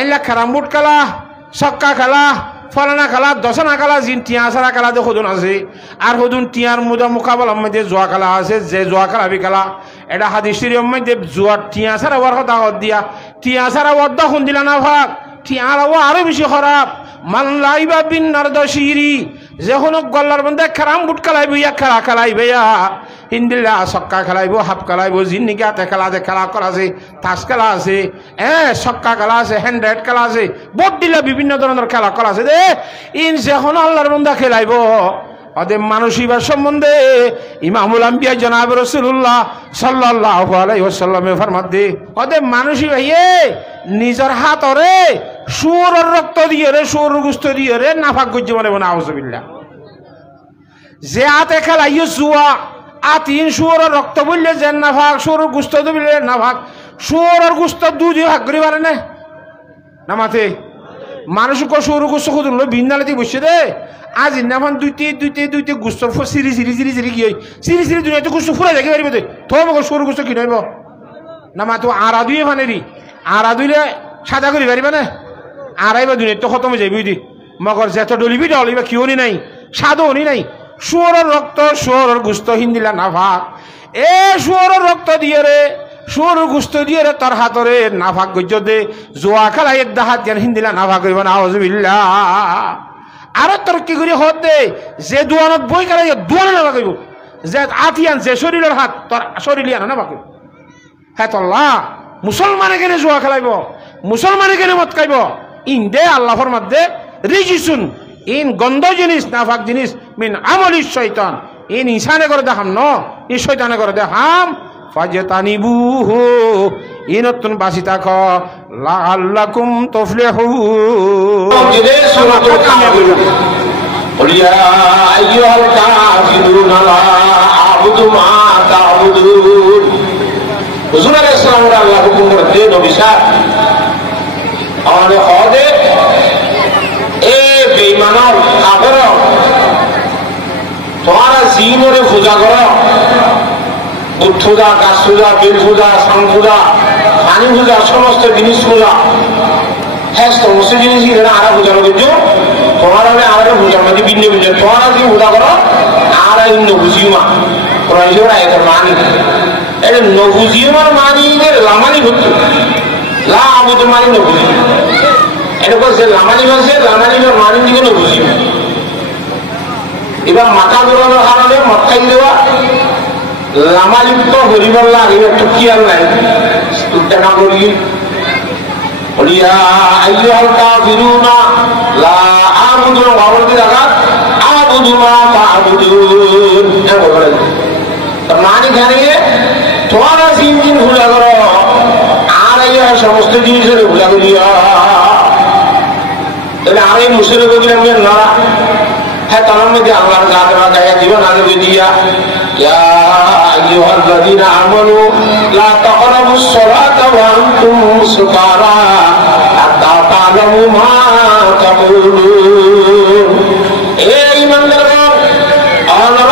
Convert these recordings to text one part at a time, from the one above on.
এলা ক্যারামবোর্ড খেলা, ছক্কা খেলা, ফলানা খেলা, দশনা খেলা, জিন টিয়া সারা খেলা যে সদুন আছে আর সদুন টিয়ার মধ্যে মোকাবেলার মধ্যে জোয়া খেলা আছে, যে জোয়া খেলাবি খেলা এটা হাদিসের মধ্যে জোয়ার টিয়া সারা ওয়ার কথা দিয়া টিয়া সারা ওয়ার্দা শুন দিলা না ভাগ টিয়ার আরো বেশি খারাপ। মান লাইবা বিন নারদশিরি যখন গল্লার মধ্যে ক্যারামবোর্ড খেলাইব ইয়া খেলা খেলাইব ইয়া হিন্দিল্লা ছক্কা খেলাইব, হাফ খেলাইব, জিন্নিকে হাতে খেলা আছে, খেলা করা আছে, তাস খেলা আছে, ছক্কা খেলা আছে, হ্যান্ড খেলা আছে, বোট দিলে বিভিন্ন ধরনের খেলা করা আছে দে ইন যখন আল্লাহর মধ্যে খেলাইব ওদের মানসিবার সম্বন্ধে ইমামুল আম্বিয়া জনাব রাসূলুল্লাহ সাল্লাল্লাহু আলাইহি ওয়াসাল্লামে ফরমাত দে ওদের মানসি ভাইয়ে নিজের হাতরে শুয়োরের রক্ত দিয়ে রে, শুয়োরের গোশত দিয়ে রে নাফাক গজ্জে বলে নাউজুবিল্লাহ। যে হাতে খেলাইও জুয়া আতিন শুয়োরের রক্ত বললে যে নাফাক, শুয়োরের গোশত বললে নাফাক, শুয়োরের গোশত দুই ভাগ করে পারে না না মাথে মানুষকে শুয়োরের গোশত খুদুন বিন্দালাতে বসে দে আজ ইন্নাফান দুইতে গোশত সিরি সিরি সিরি সিরি কি হয় সিরি সিরি দুনিয়াতে গোশত ফুরা দেখে পারিব দে তো আমাকে শুয়োরের গোশত কি নইব না মা তো আড়া দুই ফানেরি আড়া দুইলে সাদা করি পারিবা না আড়াইবা দুনিয়া তো খতম হয়ে যাবি দি মগর যেত ডলিবি ডলিবা কিওনি নাই সাদো নি নাই শুয়োরের রক্ত শুয়োরের গোশত হিন্দিলা নাফাক এ শুয়োরের রক্ত দিয়ে রে, শুয়োরের গোশত দিয়ে রে তোর হাতরে নাফাক গজ্জ দে জোয়া খেলাই হাত জ্ঞান হিন্দিলা নাফাক করিব না আউযুবিল্লাহ। আরো তোর কি করি হত দে যে দুয়ানত বই খেলাই দুয়ানে না কইব যে আতিয়ান যে শরীরের হাত তোর শরীর আনা না বাকি হ্যাঁ তোল্লা মুসলমানে কেন জোয়া খেলাইব, মুসলমানে কেন মদ খাইব ইন দে আল্লাহর মধ্যে রিজিসুন ইন গন্ধ জিনিস নাফাক জিনিস মিন আমলিশ শয়তান ইন ইনসানে করে দেখাম ন ই শয়তানে করে দেখাম ফাজতানিবুহু ইনতুন বাসি থাক লাআল্লাকুম তুফলিহুন। সূরাতুল কাফিরুন ইয়া আইয়ুহাল কাফিরুন লা আ'বুদু মা তা'বুদুন। হুজুর আলাইহিস সালাম আল্লাহ হুকুম করে দে নবী সাহেব আমাদের হদে এ বেঈমানর কাফের তোমরা জিনরে পূজা করো, বুট পূজা, গাছ পূজা, বেল পূজা, সাং পূজা, পানি পূজা, সমস্ত জিনিস পূজা হ্যাঁ সমস্ত জিনিস আরা পূজা করছো তোমার হলে আরো পূজার মধ্যে ভিন্ন ভিন্ন তোমরা কি পূজা করো আর নবুজিমা তোরা এটার মানি এটা নবুজিমার মানি লামানি হতো লা আবুদু মানি নবুজি এটা বলছে লামানি বলছে লামানির মানি দিকে নবুজিমা। এবার মাথা দোলানোর কারণে মক্কাই দেওয়া লামালিপ্ত হরিবল্লা এবার তো কি আর নাই টাকা করি আইয়ুহাল কাফিরুনা লা আ'বুদু ওয়াবুদু রাকাত আ'বুদু মা তা'বুদুন মানে জানিয়ে তোমরা জিন জিন ভুলা করো আর এই সমস্ত জিনিসের ভুলা করিয়া তাহলে আমি মুসলিম বললাম না হ্যাঁ তার মধ্যে আল্লাহর গাদরা গায়া জীবন আগে দিয়া ইয়া আইয়ুহাল্লাযীনা আমানু লা তাকরাবুস সালাতা ওয়া আনতুম সুকারা হাত্তা তা'লামু মা তাকুলুন। এই ইমানদারগণ আল্লাহ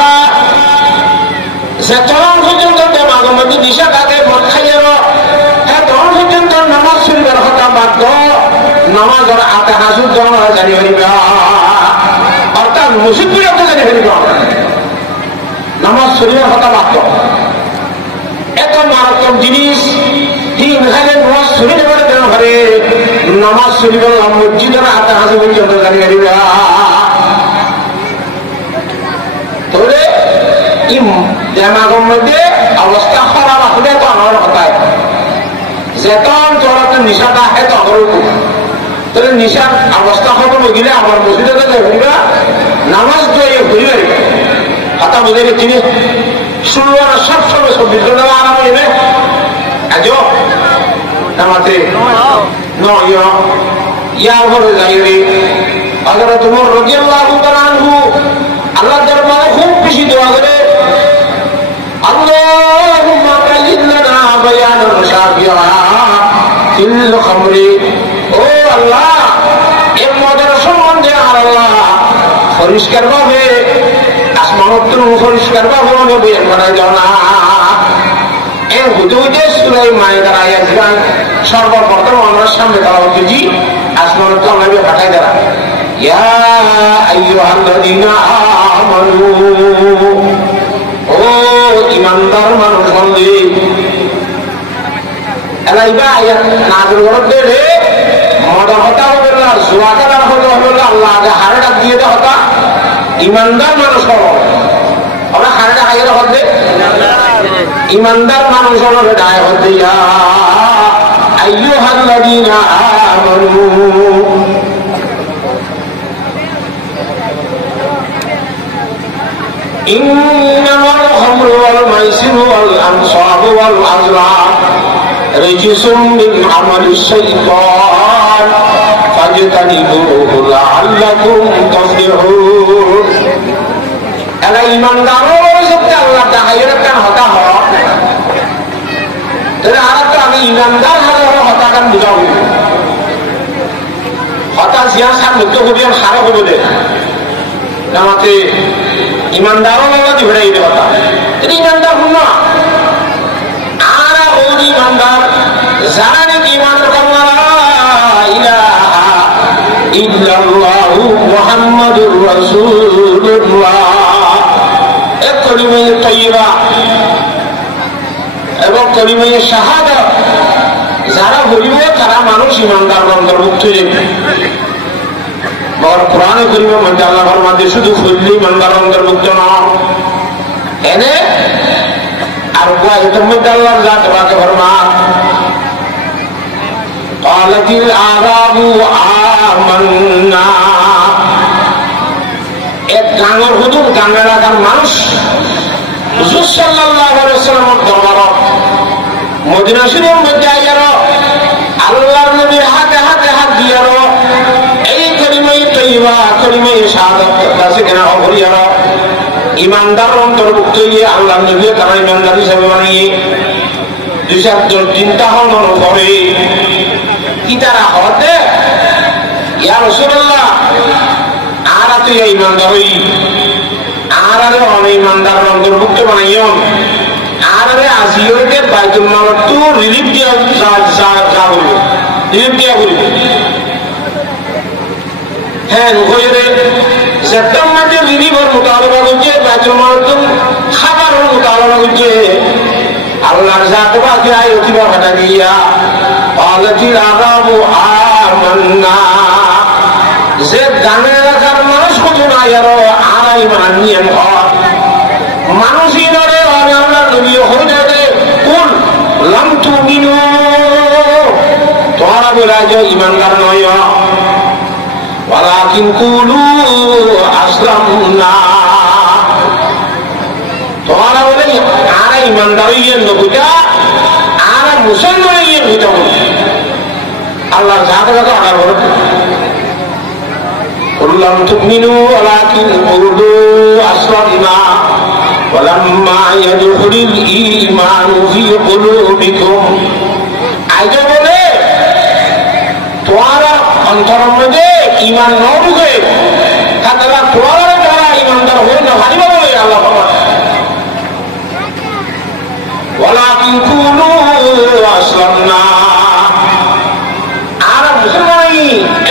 যতক্ষণ পর্যন্ত তোমাদের মধ্যে দিশা থাকে মদ খাইয়ের হ্যাঁ তখন পর্যন্ত নামাজ শরীফের কথা বাদ নামাজের আতে হাজুর জমা জারি হইবা অর্থাৎ মুসিদপুরে জারি হইবা নামাজ শরীফের কথা বাদ এত মারাত্মক জিনিস নামাজ শরীফের করে দেওয়া হবে নামাজ শরীফের মসজিদের আতে হাজুর পর্যন্ত জারি হইবা তাহলে দেমাগের মধ্যে অবস্থা খারাপ আসলে তো আমার কথা যেতন চলাতে নিশাটা আহে তখন তাহলে নিশার অবস্থা খতম হয়ে গেলে আমার মসজিদে ঘুরিবা নামাজ দিয়ে ঘুরি পারিবা কথা বুঝে তিনি শুনবার সবসময় চব্বিশ ঘন্টা আরাম হইবে আজ নামাতে ইয়ার ঘরে যাইবে আল্লাহ তোমার রাদিয়াল্লাহু তাআলা আনহু আল্লাহ দরবারে খুব বেশি দোয়া করে আল্লাহুম্মা বায়্যিন লানা বায়ানান শাফিআ ফিল খামরি। ও আল্লাহ এই মদের সম্বন্ধে আল্লাহ পরিষ্কার ভাবে আসমানত্র পরিষ্কার ভাবে মনে বয়ান করা যায় না এই হুজুরে সূরা মায়েদার আয়াত সর্বপ্রথম আমরা সামনে দেওয়া হচ্ছে জি মনে তো আমি পাঠাই দেরা ইয়া আইয়ুহাল্লাযীনা আমানু ও ইমানদার মানুষ বন্ধু এলাইবা আয়াত নাযিল করতে রে মদর হতা হবে না জুয়া খেলার হতে হবে না আল্লাহ আগে হাড়টা দিয়ে দে হতা ইমানদার মানুষ হবো আমরা হাড়টা খাইয়ে হতে ইমানদার মানুষ হলে ডায় হতে ইয়া আইয়ুহাল্লাযীনা আমানু إنما الخمر والميسر والأنصاب والأزلام رجس من عمل الشيطان فاجتنبوه لعلكم تفلحون ألا إيمان دارو سبت الله تعالى كان هتا هو ترى أردت أن إيمان دار هتا كان بجاوي هتا زيان سان مكتوبين خارج بده نامته ইমানদারও আল্লাহ দিবেন এই কথা এটা ইমানদার হল না আর ওই ইমানদার যারা নাকি ইমানের কামনা ইলাহা ইল্লাল্লাহু মুহাম্মাদুর রাসূলুল্লাহ এক কলিমে তাইয়্যিবা এবং কলিমে শাহাদাত যারা বলিবে তারা মানুষ ইমানদার অন্তর্ভুক্ত হয়ে और कुरान करीम में अल्लाह फरमाते शुद्ध खुली मंदर अंतर्भुक्त ना एने अरबा इतमत अल्लाह जात बाके फरमा قالتिल आराबु आमन्ना एक गांगर हुदूर गांगर लागार मानुष हुजूर सल्लल्लाहु अलैहि वसल्लम दरबार मदीना शरीफ में जाइयारो अल्लाहर नबी हाथे हाथे हाथ दियारो कलिमा शाहादात কাছে কেনা হরিয়ারা ইমানদার অন্তর্ভুক্ত হয়ে আল্লাহ নবী তারা ইমানদার হিসেবে মানিয়ে দুই চারজন চিন্তা হন করে কি তারা হতে ইয়া রাসূলুল্লাহ আর তুই ইমানদার হই আর আরে অনেক ইমানদার অন্তর্ভুক্ত বানাইও আর আরে আসিওকে বাইতুল মাল তো রিলিফ দিয়া যা বলবো রিলিফ দিয়া বলবো হ্যাঁ হয়ে সেপ্টেম্বরে রিলিফের মোতাবেক হচ্ছে বাইতুল মাল তো খাবারের মোতাবেক হচ্ছে আল্লাহর জাত বাকি আয় অতিবা ফাটা দিয়া قالتিল আরাবু আমান্না যে গানে রাখার মানুষ কত না আরো আড়াই মানিয়েন মানুষই নরে আমরা নবী হয়ে যাবে কুল লাম তুমিনু তোমরা বলা যে ইমানদার নয় ওয়ালাকিন কুলু আসলামনা তোমরা বলে আর ইমানদার হইয়েন নবুটা আর মুসলমান হইয়েন হইতে হবে আল্লাহর জাতের কথা আগার বলে قل لم تؤمنوا ولكن قولوا أسلمنا ولما يدخل الإيمان في قلوبكم আগে বলে তোমার অন্তরের মধ্যে ঈমান না ঢুকে তাহলে তোমার যারা ঈমানদার হয়ে না ভারিবা বলে আল্লাহ বলেন ولكن قولوا أسلمنا আর মুসলমান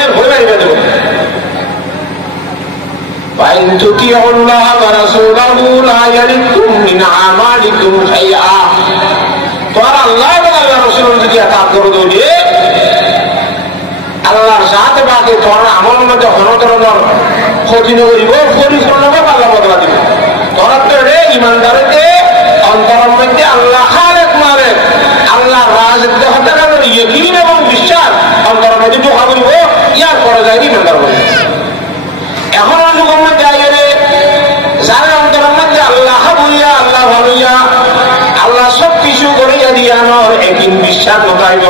এর হয়ে যাবে وإن تطيعوا الله ورسوله لا يلدكم من أعمالكم شيئا তোমরা আল্লাহ এবং আল্লাহর রাসূলের যদি আতাত করে দিলে আল্লাহর সাথে বাকি তোমার আমলের মধ্যে হনতরণর ক্ষতি করিব পরিপূর্ণভাবে আল্লাহ বদলা দিব তোমরা তো রে ইমানদারকে অন্তরের মধ্যে আল্লাহ খালেক মালিক আল্লাহ রাজিক হতে গেলে ইয়াকিন এবং বিশ্বাস অন্তরের মধ্যে ঢোকা করিব ইয়ার পরে যায় ইমানদার বলে এখন যুগের মধ্যে আইরে যারা অন্তরের মধ্যে আল্লাহ বলিয়া আল্লাহ ভালিয়া আল্লাহ সব কিছু করিয়া দিয়ানোর একদিন বিশ্বাস লগাইব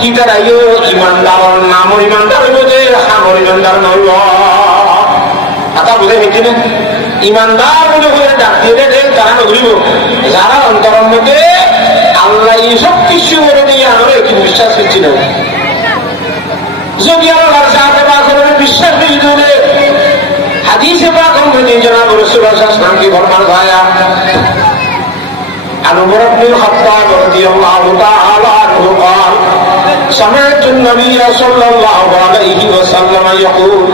কি তারাইও ইমানদার নাম ইমানদার হইব যে হামর ইমানদার নইব কথা বুঝে হয়েছে না ইমানদার বলে হয়ে ডাক দিয়ে তারা নগরিব যারা অন্তরের মধ্যে আল্লাহ এই সব কিছু করে দিয়ে আনোর একদিন বিশ্বাস হচ্ছে না যদি আল্লাহর সাথে বা করে বিশ্বাস হয়ে যাবে হাদিসে পাক में जनाब रसूल सल्लल्लाहु की फरमान आया अन उमर इब्न खत्ताब रज़ियल्लाहु ताआला अन्हु قال سمعت النبي صلى الله عليه وسلم يقول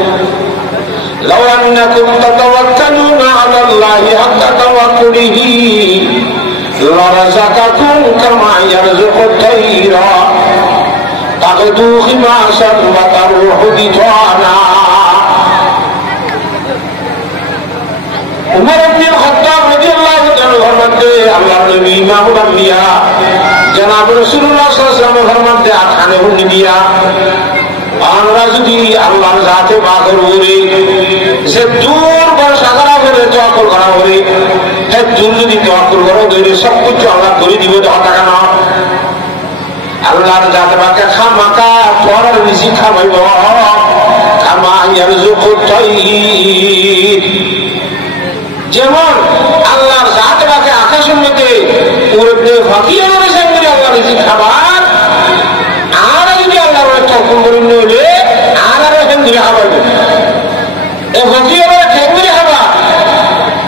لو أنكم تتوكلون على الله حق توكله لرزقكم كما يرزق الطير تغدو خماسا وتروح بطانا عمر بن الخطاب رضي الله عنه ফরমাতে আল্লাহর নবী ইমামুল আম্বিয়া জনাব রাসূলুল্লাহ সাল্লাল্লাহু আলাইহি ওয়াসাল্লাম ফরমাতে আখানে হুনি দিয়া আমরা যদি আল্লাহর জাতে বাগর হই যে দূর বড় সাগরা করে তাওয়াক্কুল করা হই হে দূর যদি তাওয়াক্কুল করো দইরে সব কিছু আল্লাহ করে দিবে তো টাকা না আল্লাহর জাতে বাকে খামাকা পরার বেশি খামাইব কামা ইয়ারযুকু তাইর যেমন আল্লাহর জাতে বাকে আকাশের মধ্যে উড়তে ফাকিয়ে রয়েছে বলে আল্লাহর রিজিক খাবার আর যদি আল্লাহর তাওয়াক্কুল করি নইলে আর এখন দিয়ে খাবাইব এই ফাকিয়ে ঠেঙ্গুরি খাবা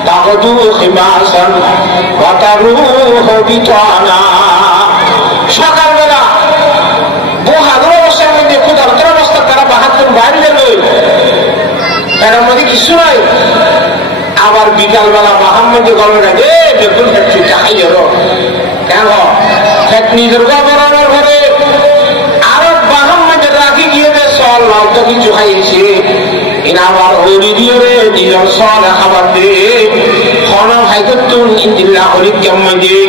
তাকদু খিমাসান ওয়া তারুহু বিতানা সকালবেলা বহাদুর অবস্থার মধ্যে ক্ষুধার্ত অবস্থা তারা বাহাত্তর বাইরে গেল এর মধ্যে কিছু নাই আবার বিকালবেলা বাহার মধ্যে গল্প রাখে বেতন ফ্যাক্টরি খাই হলো কেন নিজের গবরানোর ঘরে আরো বাহার মধ্যে রাখি গিয়ে সল লাউটা কিছু খাইয়েছে এনা আবার হরি দিয়ে নিজের সল খাবার দিয়ে খন খাইতুন ইন্দিল্লা হরি কেমন দিয়ে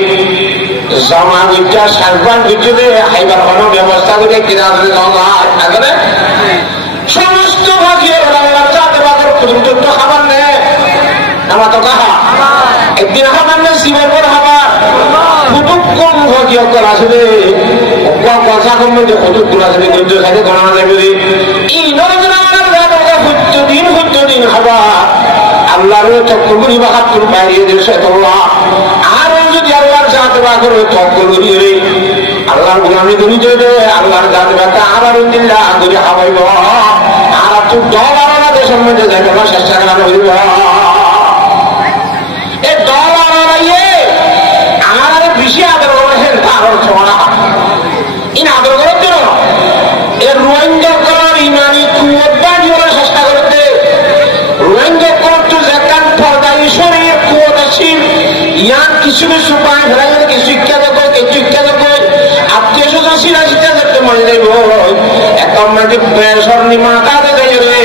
জমা বিটা সারবার ভিতরে খাইবার কোনো ব্যবস্থা করে কিনা আসলে সমস্ত ভাগিয়ে আল্লাহ চাতে বাগের ক্ষুদ্র খাবার নেয় আমার তো কাহা একদিন খাবার নেই শিবের পর খাবার খুব কম ভাগিয়ে আসলে কথা কম মধ্যে কতক গুণ আসলে ধৈর্য সাথে গণনা যাবে এই সত্য দিন খাবা আল্লাহর চক্রগুলি বা হাত বাইরে দেশে তোলা আর যদি আল্লাহর জাতে বাগর তক্কর করি আল্লাহর গুলামি করি দেবে আল্লাহর জাতে বাগা আর দিল্লা করে খাবাইব আর তুই দল আলাদা দেশের মধ্যে যাইবে না চেষ্টা করা হইব এই দল আলাদাইয়ে আমার আরো বেশি আদর করেছেন তার অর্থ না ইন আদর করার জন্য এর রোহিঙ্গা করার ইমানি কুয়বান করার চেষ্টা করতে রোহিঙ্গা করতো যেখান পর্দায় শরীর কুয়ত আছিল ইয়ার কিছু কিছু পায় ফেলাই কিছু শিক্ষা দেখো কিছু শিক্ষা দেখো আত্মীয় স্বজন শিরা শিক্ষা দেখতে মনে যাইব এখন মানে বেসর নিমাতা দেখাই রে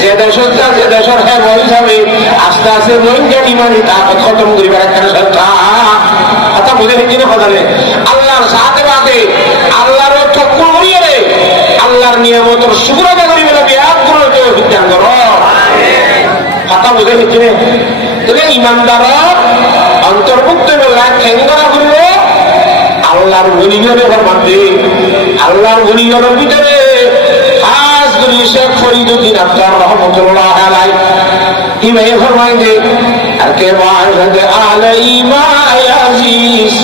যে দেশের হ্যাঁ বই যাবে আস্তে আস্তে রোহিঙ্গা নিমানি তা খতম করিবার একটা সরকার কথা বুঝে নিচ্ছি না কথা নেই আল্লাহর সাথে বাদে আল্লাহর ঠকুর করিয়ে রে আল্লাহর নিয়মত শুক্রতা করি বলে বিরাট গুলো বিজ্ঞান করো কথা বুঝে নিচ্ছি না তবে ইমানদার অন্তর্ভুক্ত ঠেঙ্গরা করিব আল্লাহর বলিগণের মধ্যে আল্লাহর বলিগণের ভিতরে খাস করে শেখ ফরিদুদ্দিন আফতার রহমতুল্লাহ আলাইহি ইমাম ফরমায় যে একেবারে আলাইমা আজিজ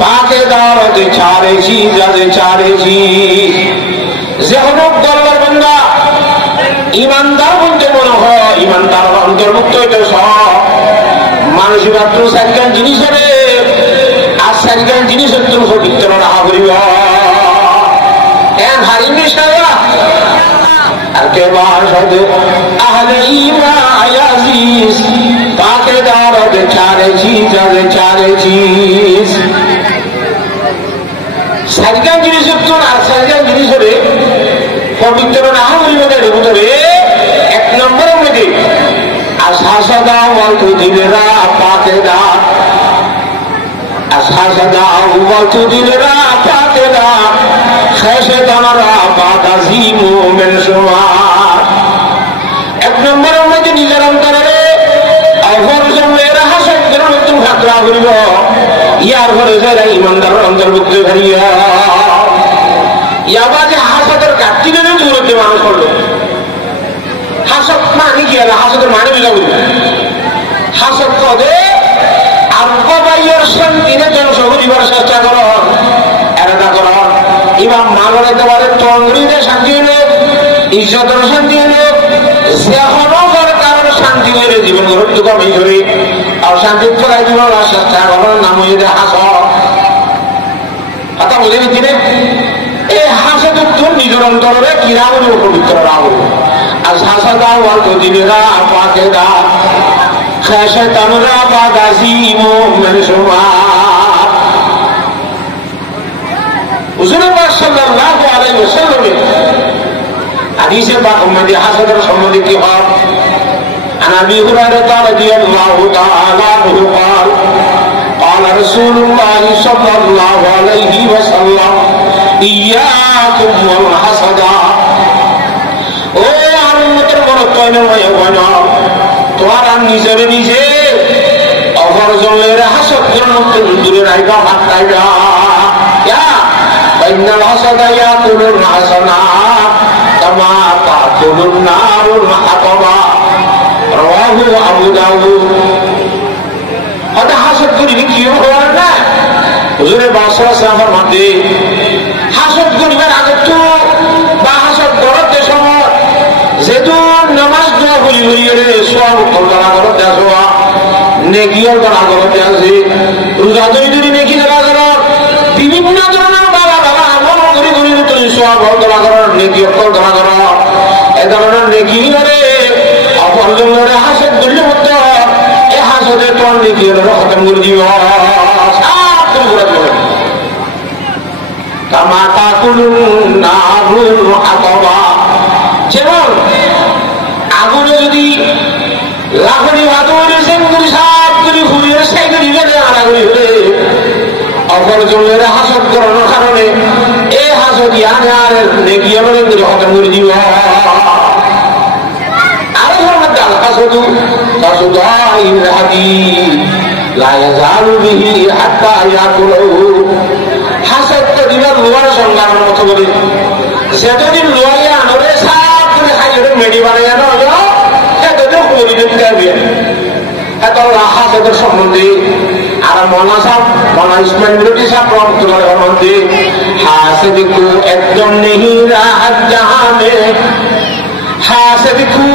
পাকে দাওয়াতে ছাড়েছি যাতে ছাড়েছি যেন দরবার বান্দা ইমানদার বলতে মনে হয় ইমানদার অন্তর্ভুক্ত হইতে সব মানুষ মাত্র চারজন জিনিস হবে আর চারজন জিনিসের তুমি পবিত্র রাখা করিব হারিম বিষয় একেবারে আহলে ঈমান আজিজ পাকে দাওয়াতে ছাড়েছি যাতে ছাড়েছি চারজন জিনিসের তো আর চারজন জিনিস হবে পবিত্র রাখা করিব ভিতরে এক নম্বরের মধ্যে আশাসদা ওয়ালতু দিলেরা পাকে দা আশাসদা ওয়ালতু দিলেরা পাকে দা খেসে দানারা বাদাজি মোমেন সমার এক নম্বরের মধ্যে নিজের অন্তরে অঘর জমের হাসের মৃত্যু খাতরা করিব ইয়ার ঘরে যারা ইমানদারের অন্তর্ভুক্ত করিয়া ইয়াবাজে হাসতের ঘাটতি নেই দূরত্বে মানুষ করলো হাসত মানে কি হলো হাসতের মানে বুঝা বলবো হাসত কদে আব্বাইয়ের শান্তিনে জনসহরিবার চেষ্টা কর এরাদা কর ইমাম মানব একেবারে টঙ্গরিতে শান্তি হলো ইজ্জতের শান্তি হলো যে কোনো কারণে শান্তি হইলে জীবন গড়ে কমে ধরে আর শান্তি ফেলাই জীবন চেষ্টা করার নাম হইলে হাস কথা বুঝে নিচ্ছি না এই হাসদ তোর নিজের অন্তরে কিরা বলে পবিত্র রাহুল আর হাসাদা ওয়াল দিনেরা পাকে দা খেসে তামরা বা গাছি মোমেন সোমা হুজুর পাক সাল্লাল্লাহু আলাইহি ওয়াসাল্লামের হাদিসে পাক মধ্যে হাসাদের সম্বন্ধে কি হয় عن ابي هريره رضي الله تعالى عنه قال قال رسول الله صلى الله عليه وسلم اياكم والحسد او امتর বড় তয়ন হয়ে গেল তোমার নিজের নিজে অপরজনের হাসদ করতে দূরে রাখবা হাত রাখবা ইয়া বাইনাল হাসাদা ইয়াকুলুল হাসানাত কামা তাকুলুন নারুল হাতাবা রাওয়াহু আবু দাউদ হয়তো হাসদ করিবি কি হওয়ার না হুজুরের বাসরা সাহাবার মধ্যে হাসদ করিবার আগে তো বা হাসদ করতে সময় যেহেতু নামাজ দোয়া করি হইরে সব কলকাতা করতে আসবা নেকিও করা করতে আসে রোজা ধরে নেকি দেওয়া করো বিভিন্ন ধরনের বাবা বাবা আমল করি করি তুমি সব করা করো নেকিও করা করো এ ধরনের নেকি করে অপরজনের হাসদ করলে মতো এই হাসদের তোমার নেকি খতম করে দিও সব তুমি করে দিও কামা তাকুলুন নারুল হাতাবা যেমন আগুনে যদি লাখনি ভাতুরে সেঙ্গুরি সাপ করে ঘুরিয়ে সেগুলি গেলে আড়াগুলি হলে অপরজনের হাসদ করানোর কারণে এই হাসদ ইয়ানে আর নেকি আমাদের খতম করে দিও আরো মধ্যে হাসদু কাসুদাইল হাদিদ লা ইয়াজালু বিহি হাত্তা ইয়াকুলু হাসদ তো দিবার লোয়ার সংজ্ঞার মতো বলে সেদিন লোয়ারে আনরে সাপ করে খাইয়ে মেডি বানায় না সেদিন পরিবেশ করবে এত হাসদের সম্বন্ধে আর মনা সাহেব মনা ইসমাইল বিরোধী সাহেব রহমতুল্লাহ মধ্যে হাসদ কো একদম নেহি রাহত জাহাঁ মে হাসদ কো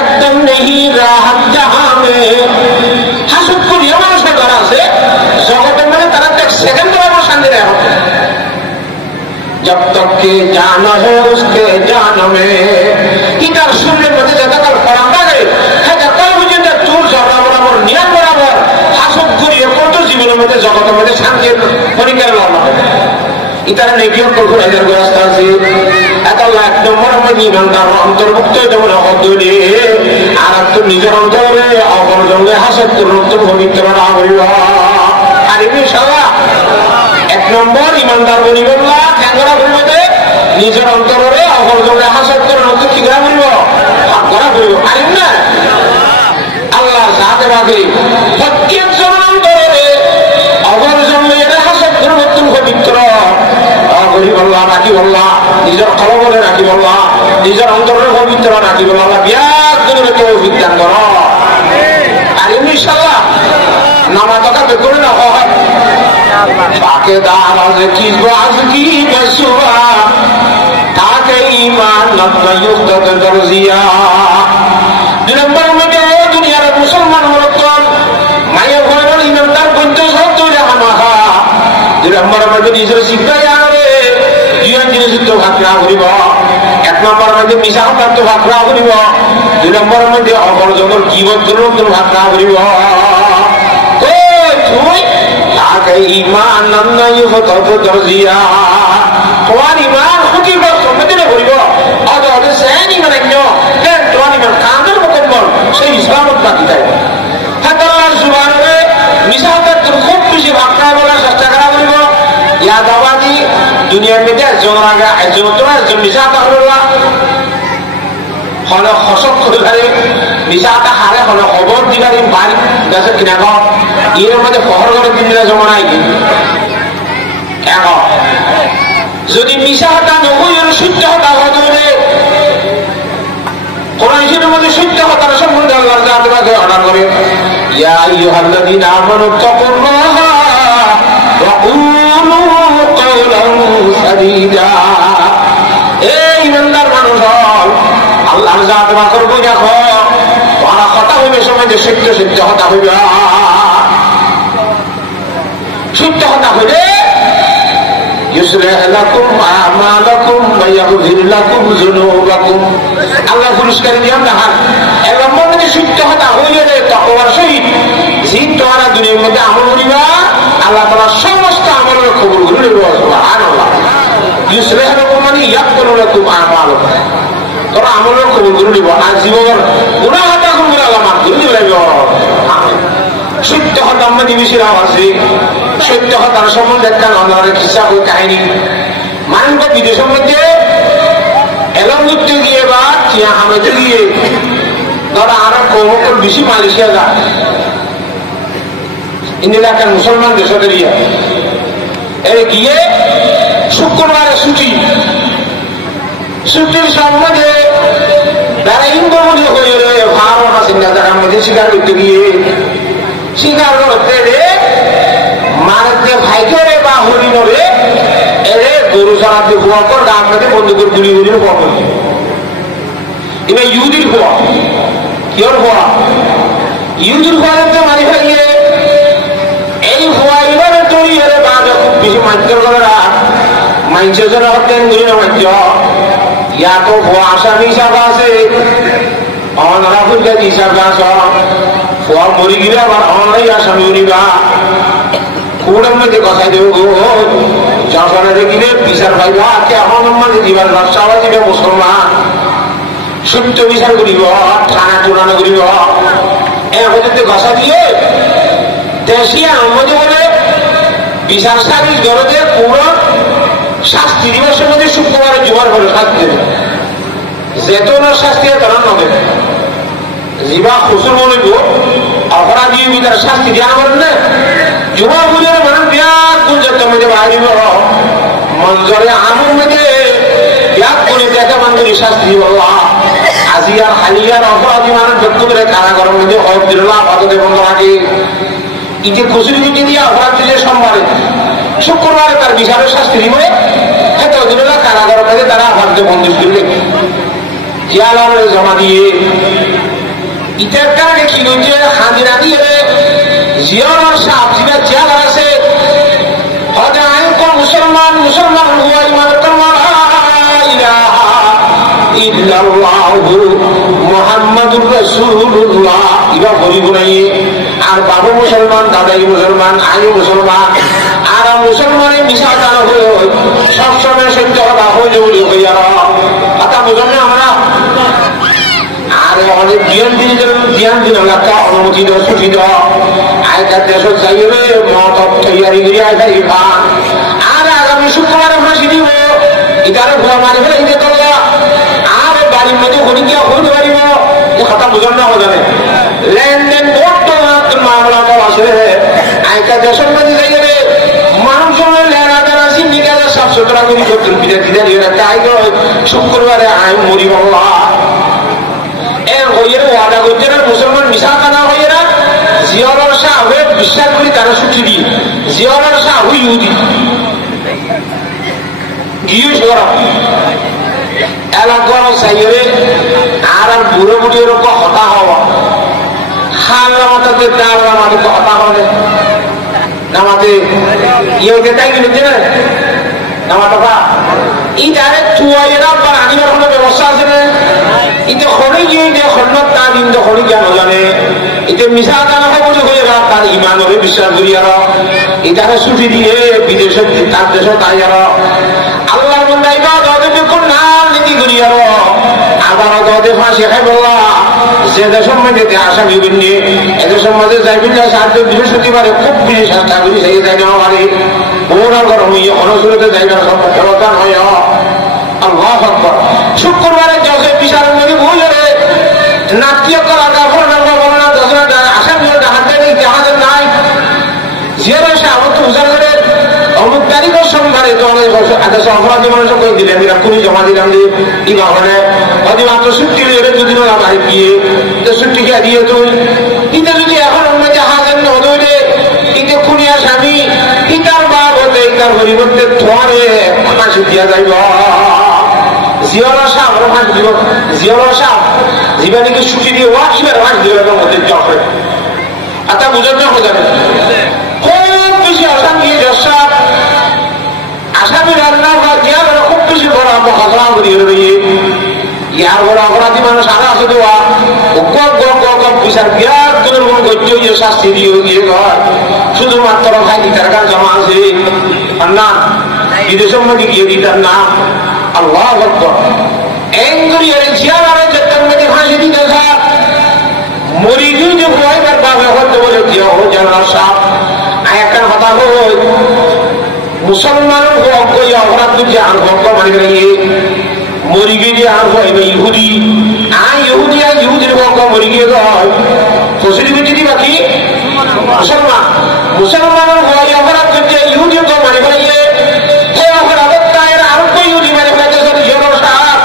একদম নেহি রাহত জাহাঁ মে হাসদ কো নিয়ে মানুষের দ্বারা আছে জগতের মানে তারা এক সেকেন্ড আমার শান্তি নেই जब तक के जान है उसके जान में इधर सुनने मध्य जगह परांदा गए है जगह मुझे जब चूर जबरा बराबर नियम बराबर हासुक करिए कत जीवन मध्य जगत मध्य शांति परिकर लाना इधर नेकियों को इधर रास्ता से এত এক নম্বর মধ্যে ইমানদার অন্তর্ভুক্ত যেমন হদুলি আর তো নিজের অন্তরে অপরজনকে হাসদ করতে পবিত্র না হইবা আর ইনশাআল্লাহ এক নম্বর ইমানদার বলিবেন না ঠ্যাঙ্গরা বলবে নিজের অন্তরে অপরজনকে হাসদ করতে কি করা বলব হাত করা বলব আর না আল্লাহ সাথে বাদে প্রত্যেকজন অন্তরে অপরজনকে হাসদ করতে পবিত্র গরিব আল্লাহ রাখি বললা নিজের কলমে রাখি বললা নিজের অন্তরে পবিত্র রাখি বললা বিয়াত করে তৌফিক দান করো আর ইনশাআল্লাহ নামাজ কাছে করে না হয় তাকে দারাজ কি বাজ কি বসুয়া তাকে ঈমান নয়ুক্ত দরজিয়া দুই নম্বর মধ্যে দুনিয়ার মুসলমান হরতন মায়া ভয়র ইমানদার পঞ্চাশ হতে হামাহা দুই নম্বর মধ্যে নিজের শিক্ষা জানে জীবন জিনিস তো ভাবনা করিব এক নম্বর মধ্যে মিশা হতার তো ভাবনা করিব দুই নম্বর মধ্যে অপরজনের জীবন তো ভাবনা করিব তুই তাকে ইমান নয় হতো দরজিয়া তোমার ইমান খুঁটি সম্মতি করিব অদ অদ সেন ইমান তোমার ইমান কাঁদের মোকম্মল সেই ইসলামত বাকি দেয় হাতার সুবারে মিশা হতার খুব বেশি ভাবনা বলার চেষ্টা করা করিব ইয়াদ আবাদি দুনিয়ার মধ্যে একজনের আগে একজন তো একজন মিশা হতা হল হলে হসক করে পারে মিশা হতা হারে হলে খবর দিবারি বাড়ি গাছের কিনা গপ এর মধ্যে পহর করে দিনরা জমা নাই এখন যদি মিশা হতা নবই সূর্য হতা হতে কোন হিসেবের মধ্যে সূর্য হতার সম্বন্ধে আল্লাহ জাহাজে অর্ডার করে ইয়া আইয়ুহাল্লাযীনা আমানু তাকুল্লাহা ওয়া কুলু কাওলান সাদীদা এই ইমানদার মানুষ আল্লাহর জাহাজে বাকর বই রাখো তোমার কথা হইবে সময় যে সত্য সত্য হতা হইবে সত্য কথা হইলে يصلح لكم أعمالكم ويغفر لكم ذنوبكم আল্লাহ পুরস্কার দিয়াম না হার এবং মনে সত্য কথা হইলে তাকওয়ার সহিত যে তোমরা দুনিয়ার মধ্যে আমল করিবা আল্লাহ তাআলা সমস্ত আমলের কবুল করে নেবে সুবহানাল্লাহ يصلح لكم মানে يغفر لكم أعمالكم তোমরা আমলের কবুল করে নিব আর জীবনের গুনাহটা কবুল আল্লাহ মাফ করে দিবে সত্য কথা আমাদের বিশেষ আছে সত্য কথার সম্বন্ধে একটা অনেক কিসা ওই কাহিনী মানুষ বিদেশের মধ্যে এলম করতে গিয়ে বা চিয়া হামেতে গিয়ে ধরো আরো কৌমকর বেশি মালয়েশিয়া যায় ইন্ডিয়াকার মুসলমান দেশের গিয়ে এর গিয়ে শুক্রবারে ছুটির সম্বন্ধে তারা ইনকমনি হয়ে ভালো আছে জায়গার মধ্যে শিকার করতে গিয়ে শিকার করতে রে মারতে ভাইকে বা হরিণরে এরে গরু চালাতে হওয়ার পর গান মধ্যে বন্ধুকের গুলি গুলির হওয়া করছে এবার ইউদির হওয়া কিয়র হওয়া ইউদির হওয়া তো মারি ফেলিয়ে এই হওয়া এবারে তৈরি হলে বা খুব বেশি মাঞ্চর করে মাঞ্চের জন্য হতেন গুলি না মাঞ্চ ইয়া তো হওয়া আসামি হিসাব আছে অনারা ফুলকে হিসাব আছে হওয়া মরি গিয়ে আবার অনারাই আসামি উনিবা কুড়ের মধ্যে কথা দেব গো যখন দেখিলে বিচার পাইবা কে আমার মানে জীবন ব্যবসা দিবে মুসলমান সত্য বিচার করিব থানা টুনানো করিব এরকম কথা দিয়ে দেশি আমাদের বলে বিচার সার্ভিস গড়তে পুরো শাস্তি দিবসের মধ্যে শুক্রবারে জোয়ার করে শাস্তি দেবে যেতনের শাস্তি তারা নবে জীবা খুশুর বলিব অপরাধী ভিতরে শাস্তি দেওয়া করেন না যুবা বুঝে মানে বিরাট গুঞ্জের মধ্যে বাড়িব মঞ্জরে আমুর মধ্যে বিরাট করে দেখে মানুষের শাস্তি দিব আজিয়ার হালিয়ার অপরাধী মানুষ যত্ন করে কারাগারের মধ্যে হক দিল আপাতত বন্ধ রাখে ইতে খুশুরি দিকে দিয়ে অপরাধ দিলে সোমবারে শুক্রবারে তার বিচারের শাস্তি দিব এত দিল কারাগারের মধ্যে তারা আপাতত বন্ধ করলে জিয়ালারে জমা দিয়ে ইটার কারণে কি হচ্ছে হাজিরা দিয়ে জিয়ার সাপ জিরা জিয়াল আছে হয়তো আইন কোন মুসলমান হুয়া ইমান করমান ইল্লাল্লাহু মুহাম্মাদুর রাসূলুল্লাহ ইবা বলি গুনাই আর বাবু মুসলমান দাদাই মুসলমান আই মুসলমান আর মুসলমানের মিশা জানা হয়ে সবসময় সত্য কথা হয়ে বলি হইয়া কথা বুঝলে আমরা আর অনেক জ্ঞান দিন এলাকা অনুমতি দেওয়া ছুটি দেওয়া আয়কার দেশের যাইবে মত তৈরি করে আয়কার ভান আর আগামী শুক্রবারে ফাঁসি দিব এটারে ভুয়া মারি ফেলে ইতে তোলা আর বাড়ির মধ্যে হরি গিয়া হইতে পারিব এ কথা বুঝান না হবে লেনদেন বর্তমান মামলা তো আছে আয়কার দেশের মধ্যে যাইবে মানুষ লেনা দেনা সিন্ডিকেট সাফ সুতরা করি সত্তর পিঠা দিতে দিয়ে রাখতে আইন শুক্রবারে আইন মরি বাংলা ওয়াদা করছে না মুসলমান মিশা কানা হয়ে না জিয়ার শাহ হয়ে বিশ্বাস করি তারা ছুটি দিয়ে জিয়ার শাহ হই ইহুদি গিয়ে এলাকার সাইরে আর বুড়ো বুড়ির হতা হওয়া খাল নামাতে ডাল নামাতে হতা হবে নামাতে ইয়ে তাই কিনেছে না নামাটা এই ডাইরেক্ট চুয়াইয়েরা বা আনিবার কোনো ব্যবস্থা আছে না ইতে খড়ি গিয়ে খন্ডত তা দিন খড়ি জ্ঞান জানে এতে মিশা জানা বলে হয়ে গেল তার ইমান হবে বিশ্বাস করি আর এটাকে ছুটি দিয়ে বিদেশে তার দেশে তাই আর আল্লাহ বন্ধাইবা দদের যখন না নীতি করি আর আবার দদে ফাঁসি খাই বললা যে দেশের মধ্যে আসা বিভিন্ন এদের সমাজে যাইবেন সাহায্য বৃহস্পতিবারে খুব বেশি চেষ্টা করি সেই যাই না পারে ওরা গরম হইয়া অনুসরতে যাইবার সব ক্ষমতা হয় আল্লাহ আকবার শুক্রবারে জজের বিচারের মধ্যে ভুল হলে নাটকীয় করা কাপড় নাম্বার বর্ণনা দশরা আসামি হাতে নেই জাহাজের নাই জিয়ার এসে আমার তো উজার করে অমুক তারিখের সোমবারে তো অনেক আদেশ অপরাধী মানুষ করে দিলেন এরা খুবই জমা দিলাম যে ই ভাবনে হয়তো মাত্র ছুটি এলে দুদিন ওরা বাড়ি গিয়ে তো ছুটি খেয়ে দিয়ে তুই কিন্তু যদি এখন অন্য জাহাজের নদরে ইতে খুনিয়া স্বামী ইতার বাপ হতে ইতার পরিবর্তে ধরে ফাঁসি দিয়া যাইব জিয়ারা সাহ ফাঁস দিব জিয়ারা সাহ জীবানীকে ছুটি দিয়ে ওয়া কিবার ফাঁস দিবে মধ্যে চক্রে এটা বুঝার জন্য যাবে খুব বেশি আসাম গিয়ে জসাব আসামির আল্লাহ জিয়া খুব বেশি বড় খাতরা করিয়ে রইয়ে ইয়ার বড় অপরাধী মানুষ আরো আছে দেওয়া বিচার বিরাট করে মনে করছে যে শাস্তি দিয়ে গিয়ে ঘর শুধুমাত্র ভাই গীতার গান জমা আছে আর না বিদেশের মধ্যে গিয়ে গীতার নাম আল্লাহ আকবার এঙ্গুরিয়ার জিয়ারে যেতেন মধ্যে ফাঁসি দিতে স্যার মরিজু যে ভয়বার বাবা হতে বলে জিয়া হো জানার সাপ একটা কথা হল মুসলমানের হক অপরাধ যে আর হক মানে গিয়ে মরি গিয়ে আর হয় না ইহুদি ইহুদির হক মরি গিয়ে হয় ফসলি বিচিতি বাকি মুসলমান মুসলমানের হয় অপরাধ যে ইহুদি হক মানে গিয়ে এই অপরাধের তায়ের আর তো ইহুদি মানে ফেলেছে জিয়ার সাপ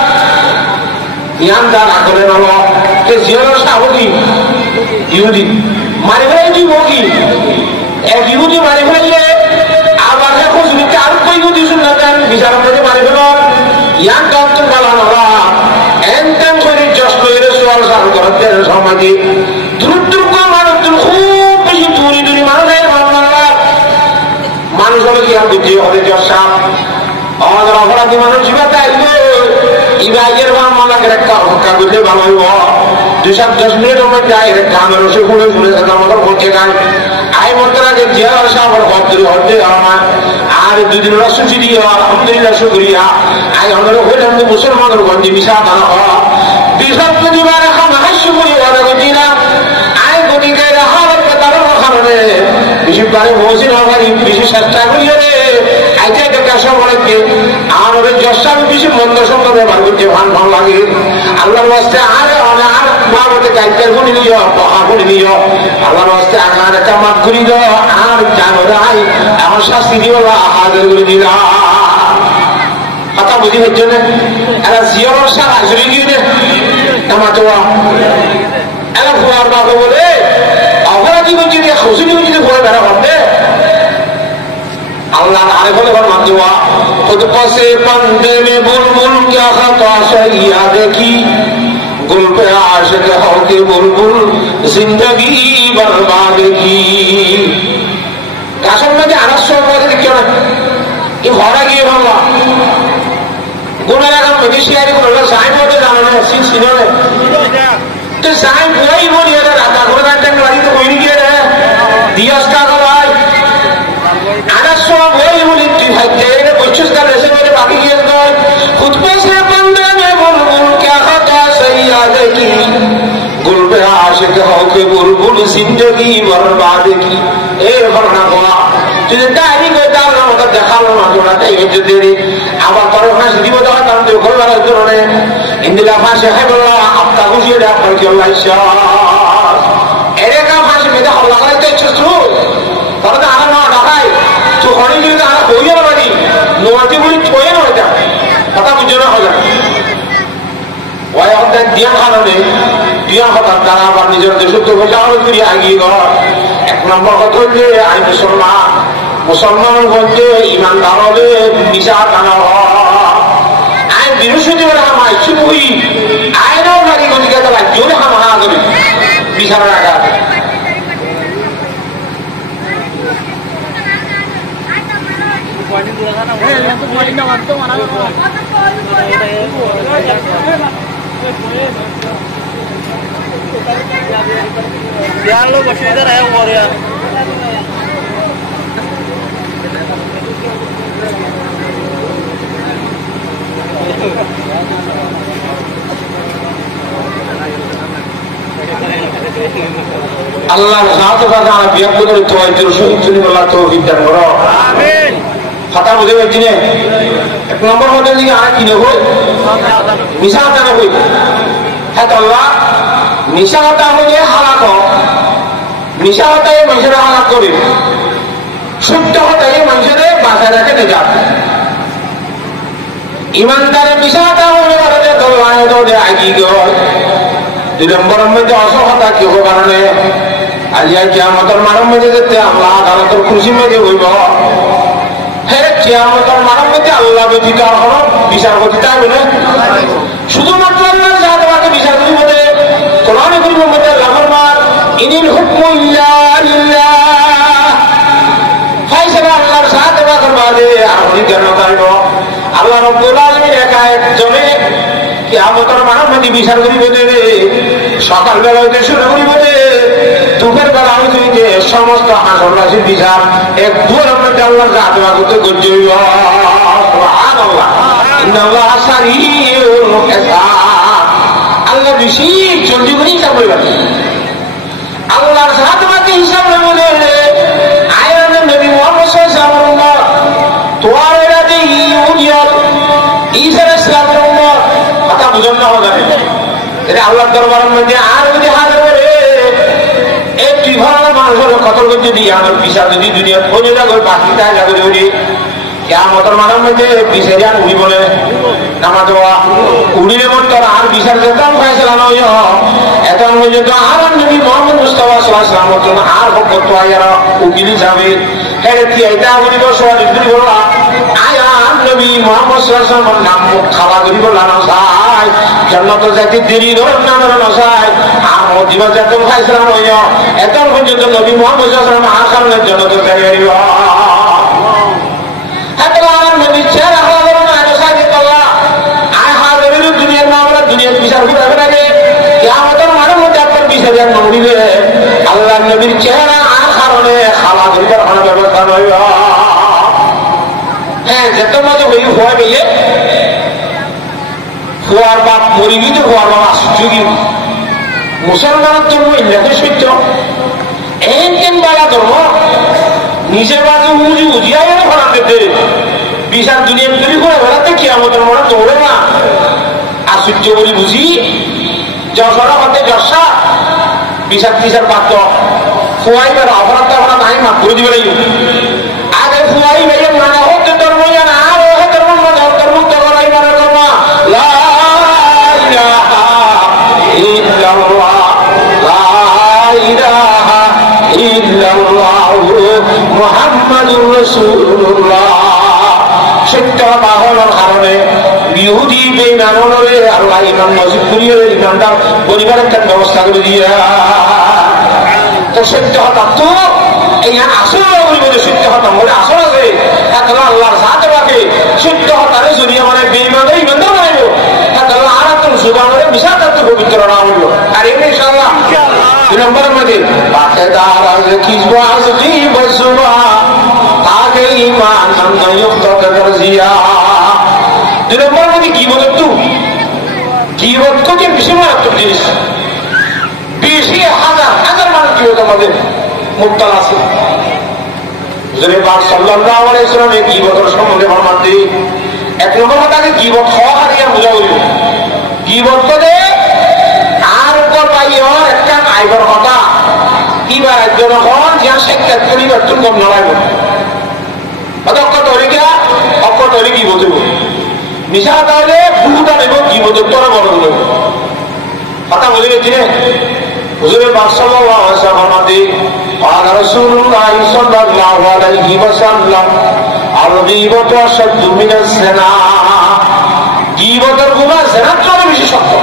ইয়ান দান করে নল জিয়ার সাপ কি ইহুদি মানে ফেলে তুই মকি এক ইহুদি মানে ফেললে আবার ফসলিতে আর তো ইহুদি শুনলে দেন বিচার করে মানে ফেল ইয়ান কান্তন বালানোরা এনতেন করে জস্ট করে সোয়াল সাল করতে সমাজে দ্রুত মানুষ খুব বেশি দূরি দূরি মানুষের মানুষ হলে কি আর বুদ্ধি হবে জসাপ আমাদের অপরাধী মানুষ জীবাতে আসবে ইবাইয়ের মামলাকে একটা হত্যা করলে ভালো হইব 2-10 মিনিটের মধ্যে একটা আমার রসে খুলে খুলেছে আমাদের পক্ষে গান আই মন্ত্রা যে জিয়া আসা আমার হদ্দে আমার আর 2 দিন রসুচি দিয়ে আলহামদুলিল্লাহ শুকরিয়া আই আমরা হইলাম মুসলমানের গঞ্জি মিশা দানা হওয়া বিষাদ দিবার এখন হাস্য করি ওরা গঞ্জিনা আই গতিকে হালত তার কারণে বেশি বারে বসি না পারি বেশি চেষ্টা করি রে আইতে কাশা বলে আমাদের জসাম বেশি মন্দ সঙ্গ ব্যবহার করতে ভালো লাগে আল্লাহর ওয়াস্তে আর বাবতে গাইতে গুনি নিও পহা গুনি নিও আল্লাহর ওয়াস্তে আগার একটা মাপ করি দাও আর জানো রাই আমার শাস্তি দিও হাজার করে দিলা কথা বুঝি হচ্ছে না এরা জিয়ার সার আসলে গিয়ে নে নামাতোয়া এরা ফুয়ার বাবু বলে অপরাধী বলছি দিয়ে খুশি বলছি ভয় বেড়া করতে আল্লাহ আরে বলে মাতোয়া खुद पसे पंदे में बुलबुल क्या खता सैया देखी गुल पे आशिक होके बुलबुल जिंदगी बर्बाद की কাশের মধ্যে আড়াইশো মধ্যে দেখছো না এই ভরা গিয়ে বাংলা গুণের এখন মেডিসিয়ারি করলো সাইন মধ্যে জানো না ছিল তো সাইন বই বলি রাতা করে একটা গাড়িতে বইনি গিয়ে রে দিয়াস টাকা ভাই আড়াইশো বই বলি তুই ভাইতে পঁচিশ কাল এসে বলে বাকি গিয়ে নয় খুদ পয়সা বন্ধে মে বুলবুল क्या खाता सैया देखी गुल पे आशिक होके बुलबुल जिंदगी बर्बाद की এই ঘটনা বলা যদি ডায়েরি করে দাও না ওটা দেখালো না তোরা তাই হচ্ছে দেরি আবার তোর ফাঁসি দিব দেওয়া তার তো করবার ধরনে ইন্দিরা ফাঁসি হয় বললো আপকা খুশিয়ে দেওয়া পর কি আল্লাহ এরে কা ফাঁসি মেয়েদের হল্লা করে তো ইচ্ছে তোরা তো আরো না ঢাকায় তো অনেক যদি আরো হইয়ে পারি নোয়াটি বলি ছয়ে নয় যা কথা বুঝে না হয়ে ওই আমাদের দিয়া কারণে দিয়া হঠাৎ তারা আবার নিজের দেশের তো যাওয়ার ফিরে আগিয়ে গড় এক নম্বর কথা হচ্ছে আই মুসলমান মুসলমান বলছে ইমানদার হলে নিশা টানা আই বৃহস্পতিবার আমার ইচ্ছু বই আইনও নারী গতিকে রাজ্যও হামা করি বিছানা রাখা यार लोग बस इधर है और यार আল্লাহর জাত কথা বিয়াক্ত করে তোয়াইতের শহীদ চুনি বলা তৌফিক দান করো आमीन কথা বুঝে পাচ্ছি না এক নম্বর মধ্যে দিকে আর কি নেব মিশা হতা হই হ্যাঁ তো আল্লাহ মিশা হতা হয়ে হালাক মিশা হতায় মানুষের হালাক করে শুদ্ধ হতায় মানুষের বাঁচায় রাখে দেখা ইমানদারে মিশা হতা হয়ে বলে দোলায় দৌড়ে আগি গয় 2 নম্বরের মধ্যে অসহতা কি হওয়ার কারণে আলিয়া কিয়ামতের মানব মধ্যে যেতে আল্লাহ আদালতের খুশি মধ্যে হইব হ্যাঁ কিয়ামতের মানব মধ্যে আল্লাহ ব্যতীত আর হলো বিচারপতি তাই বলে শুধুমাত্র আল্লাহর জাতবাকে বিচারপতি মধ্যে কোরআনে কারীমের মধ্যে লাফরমান ইনিল হুকমু ইল্লা লিল্লাহ ফাইসালা আল্লাহর জাতবাকের বাদে আর অধিকার নতাইব আল্লাহ রব্বুল আলামিন একা একজনে কিয়ামতের মানবমতি বিচার করিব দেবে সকাল বেলা হইতে শুরু করিব দে দুপুর বেলা হইতে সমস্ত হাসর রাশির বিচার এক দুয়ারের মধ্যে আল্লাহর জাত করতে গজ্জ হইব সুবহানাল্লাহ ইন্নাল্লাহ সারিউল হিসাব আল্লাহ বেশি জলদি করে হিসাব করিবেন আল্লাহর জাত মাতে হিসাব লইব দে আয়াতে নবী মুহাম্মদ সাল্লাল্লাহু আলাইহি ওয়াসাল্লাম তোয়ার রাজি ইউনিয়ন ঈসা ইসলামের উম্মত কথা বুঝন না হবে এটা আল্লাহর দরবারের মধ্যে আর যদি হাজির করে একটি ভালো মানুষের কতল করতে দিয়ে আমার বিচার যদি দুনিয়ার খোঁজে যাবে বাকি তাই যাবে যদি কিয়ামতের মানব মধ্যে বিচার যান উড়ি বলে নামাজ উড়িলে মন তোর আর বিচার যেতাম ফয়সালা নয় এত পর্যন্ত আর নবী মুহাম্মদ মুস্তাফা সাল্লাল্লাহু আলাইহি ওয়াসাল্লামের জন্য আর হকত আয়ারা উকিল যাবে হ্যাঁ কি এটা বলিব সওয়াল করি বলা আয়া নবী মুহাম্মদ সাল্লাল্লাহু আলাইহি ওয়াসাল্লামের নাম খাওয়া করি বলা না চাই জান্নাত যাতে দেরি ধরন না ধরন চাই আর দিবা যেতাম ফয়সালা নয় এত পর্যন্ত নবী মুহাম্মদ সাল্লাল্লাহু আলাইহি ওয়াসাল্লাম আখানের জান্নাত যাই হইব নবী চেহারা হওয়া বলো না এটা সাজিদ আল্লাহ আয় হাজারের দুনিয়ার না আমরা দুনিয়ার বিচার করবে আগে কিয়ামতের মানের মধ্যে আপনার বিচার যেন নড়িবে আল্লাহ নবীর চেহারা আর কারণে খাওয়া করিবার কোনো ব্যবস্থা নয় হ্যাঁ যেত মতো হই হওয়া গেলে হওয়ার বাপ মরিবি তো হওয়ার বাপ আশ্চর্য মুসলমানের জন্য ইন্দ্রাকে সত্য এন কেন বালা ধর্ম নিজের বাজু উজি উজিয়াই ফোনা পেতে বিচার দুনিয়ার তৈরি করে বেড়াতে কিয়ামতের মনে দৌড়ে না আশ্চর্য বলি বুঝি যশোরা হতে যশা বিচার টিচার বাধ্য ফুয়াই বেড়া অপরাধ অপরাধ নাই মাফ করে দিবে আগে ফুয়াই বেড়ে মানে হতে ধর্ম না আর ওহে ধর্ম মানে ধর্মুক্ত করাই মানে ধর্ম লা ইলাহা ইল্লাল্লাহ লা ইলাহা ইল্লাল্লাহ মুহাম্মাদুর রাসূলুল্লাহ সত্য বাহনের কারণে ইহুদি বেঈমানরে আল্লাহ ইমাম মসজিদ করিয়ে ইমানদার পরিবারের একটা ব্যবস্থা করে দিয়া তো সত্য হতা তো এই আসল বলবে সত্য হতা বলে আসল আছে তাহলে আল্লাহর সাথে বাকি সত্য হতারে যদি আমার বেঈমান ইমানদার বানাইব তাহলে আর তো সুবানের বিশাল তত্ত্ব পবিত্র না হইল আর এমনি ইনশাআল্লাহ 2 নম্বরের মধ্যে বাকেদার আজ কিসবা আজ কি বসবা আগে ইমান নয়ুক্ত কর জিয়া 2 নম্বরের মধ্যে কি বলে তো কি বলতো যে বেশি মারাত্মক জিনিস বেশি হাজার হাজার মানুষ কি হতো আমাদের মুক্তাল আছে হুজুরে পাক সাল্লাল্লাহু আলাইহি ওয়াসাল্লাম কি বদর সম্বন্ধে ফরমান দেই 1 নম্বর তাকে কি বল খাওয়া হারিয়া বুঝা হইল কি বলতো দে আর উপর পাইও একটা আইবার কথা কিবার একজন হন যা শিক্ষা পরিবর্তন কম নড়াইব অদক্ষ তরিকা অক্ষ তরি কি বলতে নিশা তাহলে বুকুটা নেব কি বলতে তোরা বড় বলব কথা বলে গেছি রে হুজুরের পাক সাল্লাল্লাহু আলাইহি ওয়াসাল্লাম قال رسول الله صلى الله عليه وسلم الغيبة أشد من الزنا গীবতের গুনাহ জিনার চেয়ে বেশি শক্ত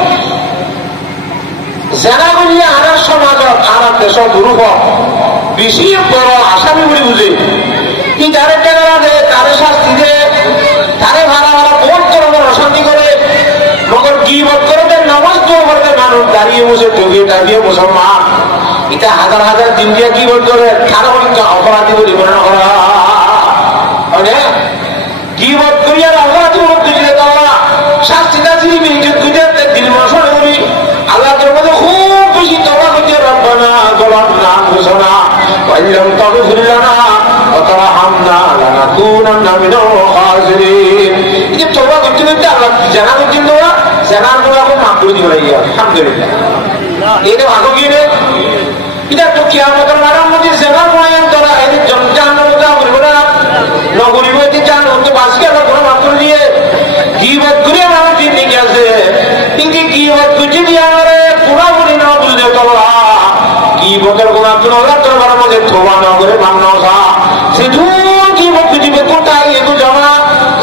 জিনা বলিয়া আর সমাজত আর দেশত দুরূহ বেশি বড় আসামি বলে বুঝে কি যারে টাকা দেয় তারে শাস্তি দেয় তারে ভাড়া ভাড়া বহুত ধরনের অশান্তি করে মগর গীবত করে দেয় নামাজ তো করতে মানুষ দাঁড়িয়ে বসে ঢুকিয়ে দাঁড়িয়ে মুসলমান এটা হাজার হাজার দিন দিয়ে গীবত করে কারো অপরাধী বলি মনে করা মানে গীবত করিয়া আল্লাহ জীবন দিলে আল্লাহ শাস্তিটা দিবি ইজ্জত করিয়া দিন মাসনে বলি আল্লাহ তোর মধ্যে খুব বেশি তওবা করতে রব্বানা যালামনা আনফুসানা ওয়া ইল্লাম তাগফির লানা ওয়া তারহামনা লানাকুনান্না মিনাল খাসিরিন এই তওবা করতে করতে আল্লাহ জানা করতে দেওয়া জানার গুনাহ মাফ করে দিবেন আলহামদুলিল্লাহ এটা ভালো কি রে এটা তো কিয়ামতের মাঠের মধ্যে জানার গুনাহ তোরা এই জান্নাতে যাবে না নগরী হইতে জান তো বাসকে আল্লাহ গুনাহ মাফ করে দিয়ে গীবত করে আমার দিন নিয়ে গেছে কিন্তু গীবত করে দিয়ে আমারে পুরাপুরি না বুঝলে তোরা গীবতের গুনাহ তো আল্লাহ দরবারের মধ্যে তওবা না করে মান্য যা শুধু গীবত দিবে কোথায় এগো জমা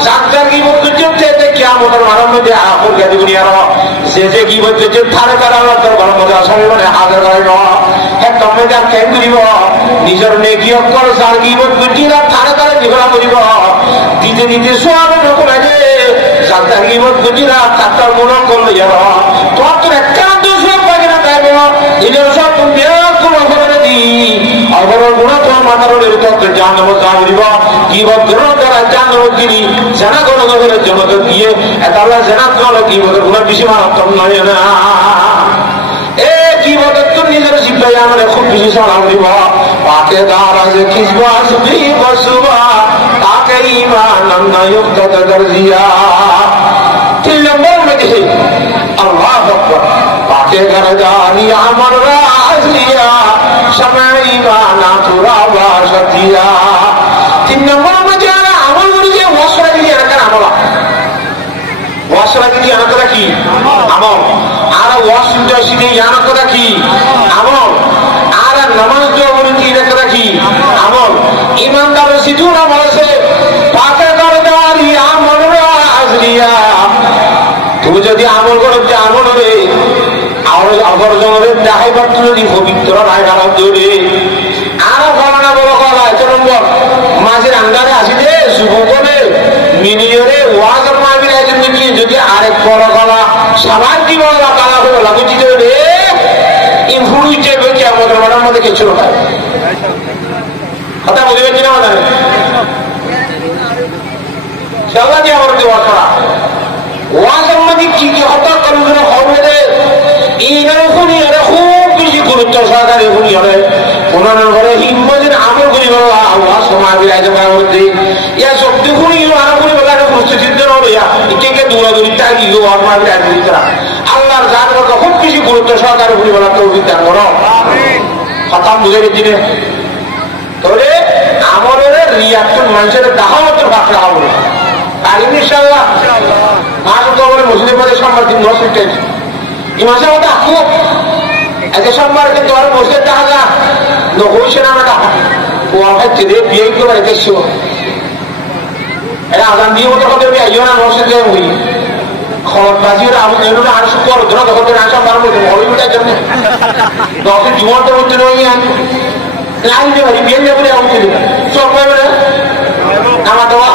জাতদার গীবত করতে কিয়ামতের মাঠের মধ্যে আপন গাদি দুনিয়ার যে গীবত করতে থারে করে আল্লাহ দরবারের মধ্যে আসামি মানে হাজির করাইব এক কমেদার কেন দিব নিজের নেকি অক্ষর যার গীবত করতে থারে করে দিবা করিব দিতে দিতে সোয়াবে নকল আছে সাতার গিবত গুজিরা তাতার মন করলে যাব তোর তো একটা দোষ পাবে না তাই বলো এদের সব তুমি কোন খবর দি অবরণ গুণ তোমার মাথার উপরে তো জানাবো যাব গিবত গ্রহণ করা জানাবো যিনি জানা কোন খবরের জন্য তো দিয়ে এত আল্লাহ জানা তো গিবতের গুণ বেশি মারাত্মক নয় না এ গিবতের তো নিজের শিক্ষায় আমাদের খুব বেশি সালাম দিব পাকে দারাজে খিসবা সুবি বসবা তাকে ঈমান নায়ক তদরজিয়া 3 নম্বর মধ্যে আল্লাহু আকবার পাকে গরদানি আমল রাজিয়া শামাইবা নাতুরা ওয়াশতিয়া 3 নম্বর মধ্যে আমল করেছে ওয়াসরা দিয়ে রাখার আমল ওয়াসরা দিয়ে রাখার কি আমল আর ওয়াসুদা শিখে জানা কথা কি আমল আর নামাজ দোয়া বলে কি রাখার কি আমল ইমানদার সিধুর আমল আছে পাকে গরদানি আমল রাজিয়া তুমি যদি আমল করো যে আমল হবে আবর্জনের দেখাই পারত যদি পবিত্র রায় খারাপ ধরে আরো গণনা বড় করা 1 নম্বর মাঝের আন্ডারে আসিলে যুবকনে মিলিয়নে ওয়াজের মাহফিল আয়োজন নিয়ে যদি আরেক বড় কলা সাবান দিব না কালা হলো লাগুচি দেবে এই ফুড়ুই যাবে কি আমাদের মনের মধ্যে কিছু না কথা বলবেন কিনা আমাদের সেবা দিয়ে আমার দেওয়া করা ওয়াজের মধ্যে কি কি হত্যা করবে হবে এইখানে শুনি আরে খুব বেশি গুরুত্ব সহকারে শুনি আরে ওনার ঘরে হিম্মতের আমল করি বলা ওয়াজ সময় আয়োজন করা হচ্ছে ইয়া শক্তি শুনি আরো করি বলা প্রস্তুতিতে হবে একে দৌড়াদৌড়ি তাই ওয়াজ মাহফিল আয়োজন করা আল্লাহর জান কথা খুব বেশি গুরুত্ব সহকারে শুনি বলা তৌফিক দান করো কথা বুঝে গেছি রে তাহলে আমলের রিয়াকশন মানুষের দাহামতের বাকরা হবে আর ইনশাআল্লাহ মাস কবরে মুসলিম মধ্যে সম্মানিত নসিব এই মাসে আমাদের খুব এতে সম্মান কিন্তু আর বসে দেখা যা নকইছে না না ও আমার ছেলে বিয়ে করে রেখেছিল এরা আগাম দিয়ে মতো কথা আইও না নসিব হই খবরবাজির আমার এগুলো আর শুকর ধরা তখন আসা পারবো হলিউডের জন্য দশের জীবনটা বলতে নই লাইন দিয়ে বিয়ে যাবে আমাদের সব পাবে না আমার দেওয়া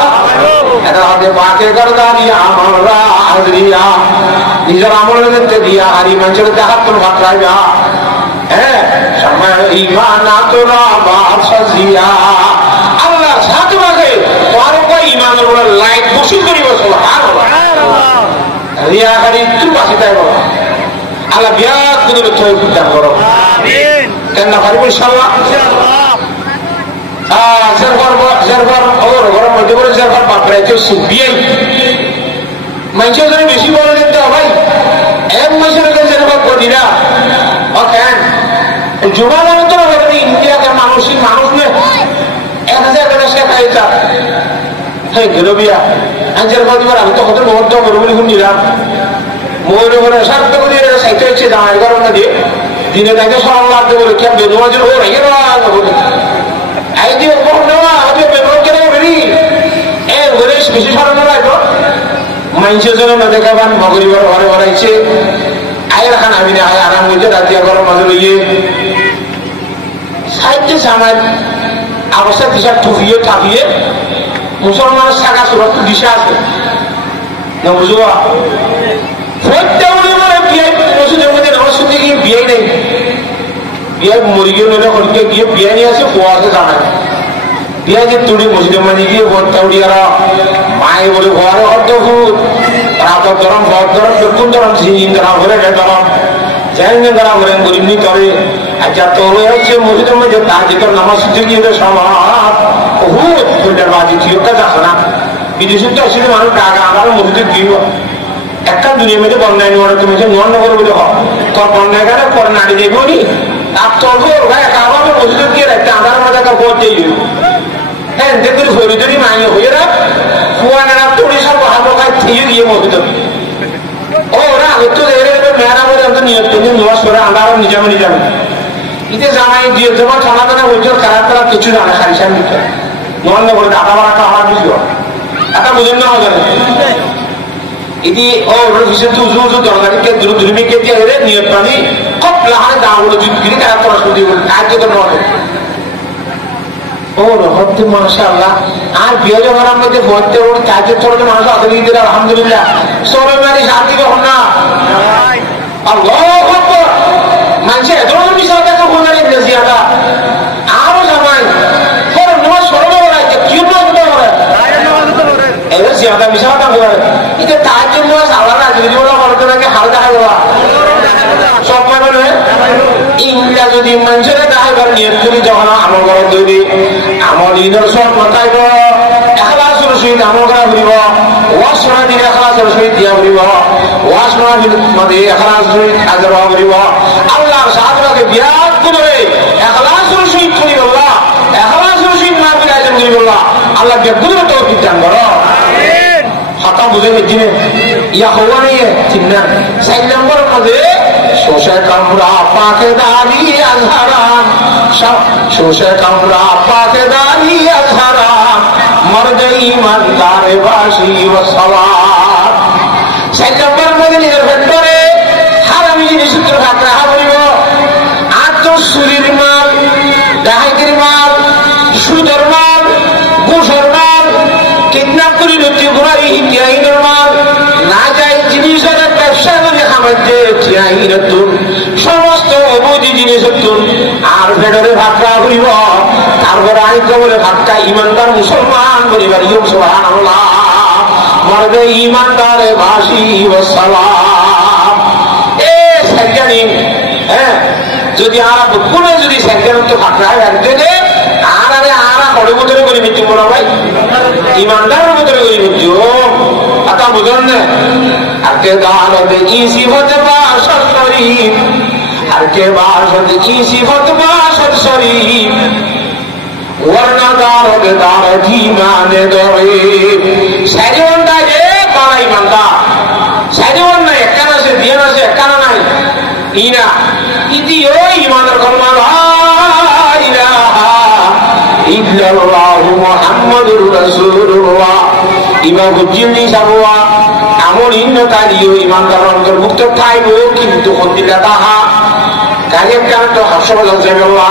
এটা হাতে পাকে গরদানি আমরা আজরিয়া নিজের আমলের মধ্যে দিয়া আর এই মানুষের দেখার তোর ভাত রাখবে হ্যাঁ সময় ইমান তোরা বাদ সাজিয়া আল্লাহ সাথে মাঝে তোমার উপর ইমানের উপর লাইট বসি করিব রিয়া খালি তুই বাসি তাই বলো আল্লাহ বিরাট করে তৌফিক দান করো কেন না পারবো ইনশাআল্লাহ মানুষের বেশি বলে দিতে ভাই এক মাসের করি না জুমার মতো ইন্ডিয়াকে মানুষই মানুষ নেই 1000 টাকা শেখাই যা হ্যাঁ গেল বিয়া যেরকম দিবার আমি তো কত মুহূর্ত মরুবলি নিলাম মরে মরে সার্থ করে সাইতে হচ্ছে জামাই গরম না দিয়ে দিনে তাকে সরল লাগতে বলে কেন বেদমাজের ও রেখে বলে আইডিও কোন নেওয়া আইডিও বেদম কেন বেরি এ ঘরে বেশি সরল লাগলো মানুষের জন্য না দেখাবান মগরিবার ঘরে ঘরাইছে আয় রাখান আমি না আয় আরাম হইতে রাতিয়া গরম মাঝে লইয়ে সাইডে জামাই অবস্থা দিশা ঠুকিয়ে ঠাকিয়ে মুসলমানের শাখা সুরত দিশা আছে না বুঝবা বিয়ে নেই বিয়ে মুরগি মেরে হলকে গিয়ে বিয়ে নিয়ে আসে খোয়াতে জানায় বিয়ে যে তুড়ি মসজিদে মানে গিয়ে ভর্তাউড়ি আর মায়ে বলে ঘরে অর্ধ ভূত রাত গরম ভর গরম বেকুন গরম ঝিঝিন গরম ঘরে গরম জ্যাং গরম ঘরে গরিবনি করে আচ্ছা তোর হচ্ছে মসজিদের মধ্যে তার যেটা নামাজ শিখতে গিয়ে সমাজ ভূত ফুলটার বাজি ঠিক আছে না বিদেশে তো আসলে মানুষ টাকা আমার মসজিদে গিয়ে একটা দুনিয়া মধ্যে বন্যায় নেওয়ার তুমি যে নন নগর বলে হয় তোর বন্যায় গেলে পরে নাড়ি দেখবো নি আর তোর কাভাবে মসজিদ গিয়ে রাখতে আমার মধ্যে একটা পথ হ্যাঁ দেখুন হরি ধরি মাইনে হয়ে রাখ কুয়া নেড়া তোড়ি সব ভালো খায় থেকে গিয়ে মসজিদ ও ওরা হয়তো মেয়েরা বলে আমি নিয়ত করি নোয়াজ করে আমার নিজামে নিজামে ইতে জামাই দিয়ে তোমার থানা টানা বলছে খারাপ খারাপ কিছু জানে সারি সারি দিতে নন নগরে দাদা বাড়াটা আমার বুঝলো একটা বুঝেন না হবে ఇది ఓ విషయం చూసు దొంగడికి దుర్మికి అదే నియత్ని కప్లానే దావుడు జిగిరి కరెక్ట్ వస్తుంది కాజ్యతో నోడు ও হতে মাশাআল্লাহ আর বিয়ে জমার মধ্যে ভরতে ওর কাজের চলতে মানুষ আসলে দিলে আলহামদুলিল্লাহ সরে মারি শান্তি কখন না আল্লাহু আকবার মানুষ এত বিষয় দেখা ফোন করে জিয়াদা আরো জামাই পর নয় সরবে ওরা কি করে এবার জিয়াদা বিষয়টা করে এটা তার জন্য সালানা যদি ওরা করতে নাকি হালকা হালকা সব মানে ইংরা যদি মানুষের দায়বার নিয়ত করি যখন আমল করা তৈরি আমল ঈদের সব মাথাইব এখলাসের সহিত আমল করা ঘুরিব ওয়াশ করা দিলে এখলাসের সহিত দিয়া ঘুরিব ওয়াশ করা মধ্যে এখলাসের সহিত হাজার হওয়া ঘুরিব আল্লাহর সাহায্যকে বিরাট করে এখলাসের সহিত করি বললা এখলাসের সহিত না করে আয়োজন করি বললা আল্লাহ বিরাট তৌফিক দান করো হাতা বুঝে গেছি ইয়া হওয়া নেই ঠিক না 4 নম্বরের মধ্যে শোষে কামরা পাকেদারি আজহারাম শোষে কামরা পাকেদারি আজহারাম মর্দে ইমানদার বাসি ও সালাত 4 নম্বর মধ্যে নিজের ভেতরে হারামি জিনিস ভাগ রাখা বলিব আত্মসুরির মাল ডাহাইতির মাল সুদের মাল ঘুষের মাল কিডন্যাপ করি লুটি ঘুরাই ইত্যাদির মাল না যায় জিনিসের ব্যবসা করে খামাইতে সমস্ত অবৈধ জিনিস আর ফেডারে ভাগটা করিব তারপরে আইন বলে ভাগটা ইমানদার মুসলমান পরিবার ইয়ম সুবহানাল্লাহ মর্দে ইমানদারে ভাসি ও সালাম এ সাইগানি হ্যাঁ যদি আর কোন যদি সাইগান তো ভাগটা একজনে আর আরে আরা কড়ে মতরে করে মৃত্যু বলা ভাই ইমানদারের মতরে করে মৃত্যু আতা বুঝুন না আর কে দালত ই সিফত বাশর শরীফ আর কে বাশর ই সিফত বাশর শরীফ ওয়ারনা দারত দারত ইমানে দরে সাইজন দায়ে বাড়া ইমানদার সাইজন না একখানা সে দিয়ে না সে একখানা নাই ইনা ইতি ও ইমানের কলমা লা ইলাহা ইল্লাল্লাহু মুহাম্মাদুর রাসূলুল্লাহ ইমা বুঝিনি সাবওয়া আমল ইন্নতারিও ইমানদার অন্তর্ভুক্ত থাইব কিন্তু হন্দিলা তাহা কাজের কারণ তো হাসপাতাল যাবেল্লা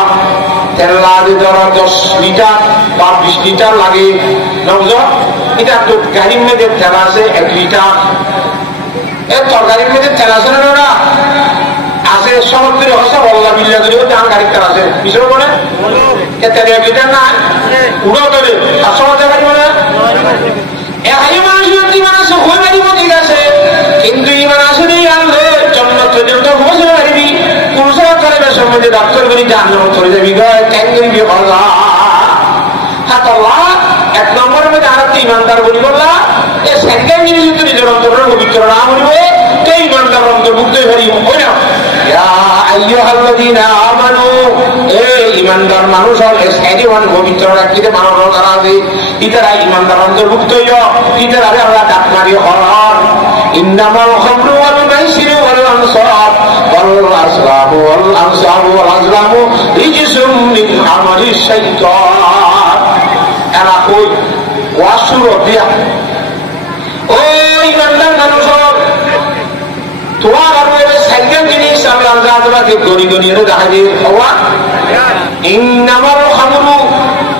তেল লাগে ধরো 10 লিটার বা 20 লিটার লাগে নজর এটা তো গাড়ির মধ্যে তেল আছে 1 লিটার এর তরকারির মধ্যে তেল আছে না আছে সমুদ্রে হসে বল্লা বিল্লা করেও তার গাড়ির তেল আছে বিষয় বলে তেল 1 লিটার না উড়াও তবে হাসপাতাল গাড়ি বলে এই মানুষ ইমান আছে হয়ে পারিব ঠিক আছে কিন্তু ইমান আসলে আনলে জন্নত পর্যন্ত পৌঁছে পারিবি পুরুষের কারণে সম্বন্ধে ডাক্তার করি জাহান্নামে চলে যাবি কেন করিবি আল্লাহ হাত আল্লাহ 1 নম্বরের মধ্যে আর একটা ইমানদার বলি বললা এই সেকেন্ড জিনিস যদি নিজের অন্তরের পবিত্র না বলিব তো ইমানদার অন্তর্ভুক্ত হয়ে পারিব ওই না ইয়া আইয়ুহাল্লাযীনা আমানু এই ইমানদার মানুষ হলে সাইরিওয়ান পবিত্র রাখতে মানব দ্বারা আছে ইতারা ইমানদার অন্তর্ভুক্ত হইও ইতারা আল্লাহ ডাক মারি হর ইন্নামাল খামরু ওয়াল মাইসিরু ওয়াল আনসাব ওয়াল আসলামু ওয়াল আনসাবু ওয়াল আজলামু রিজসুম মিন আমালিশ শাইতান এরা কই ওয়াসুর দিয়া ও ইমানদার মানুষ তোমার আর ওই সেকেন্ড জিনিস আমরা আল্লাহকে গরি গরিয়ে দেখা দিয়ে হওয়া ইন্নামাল খামরু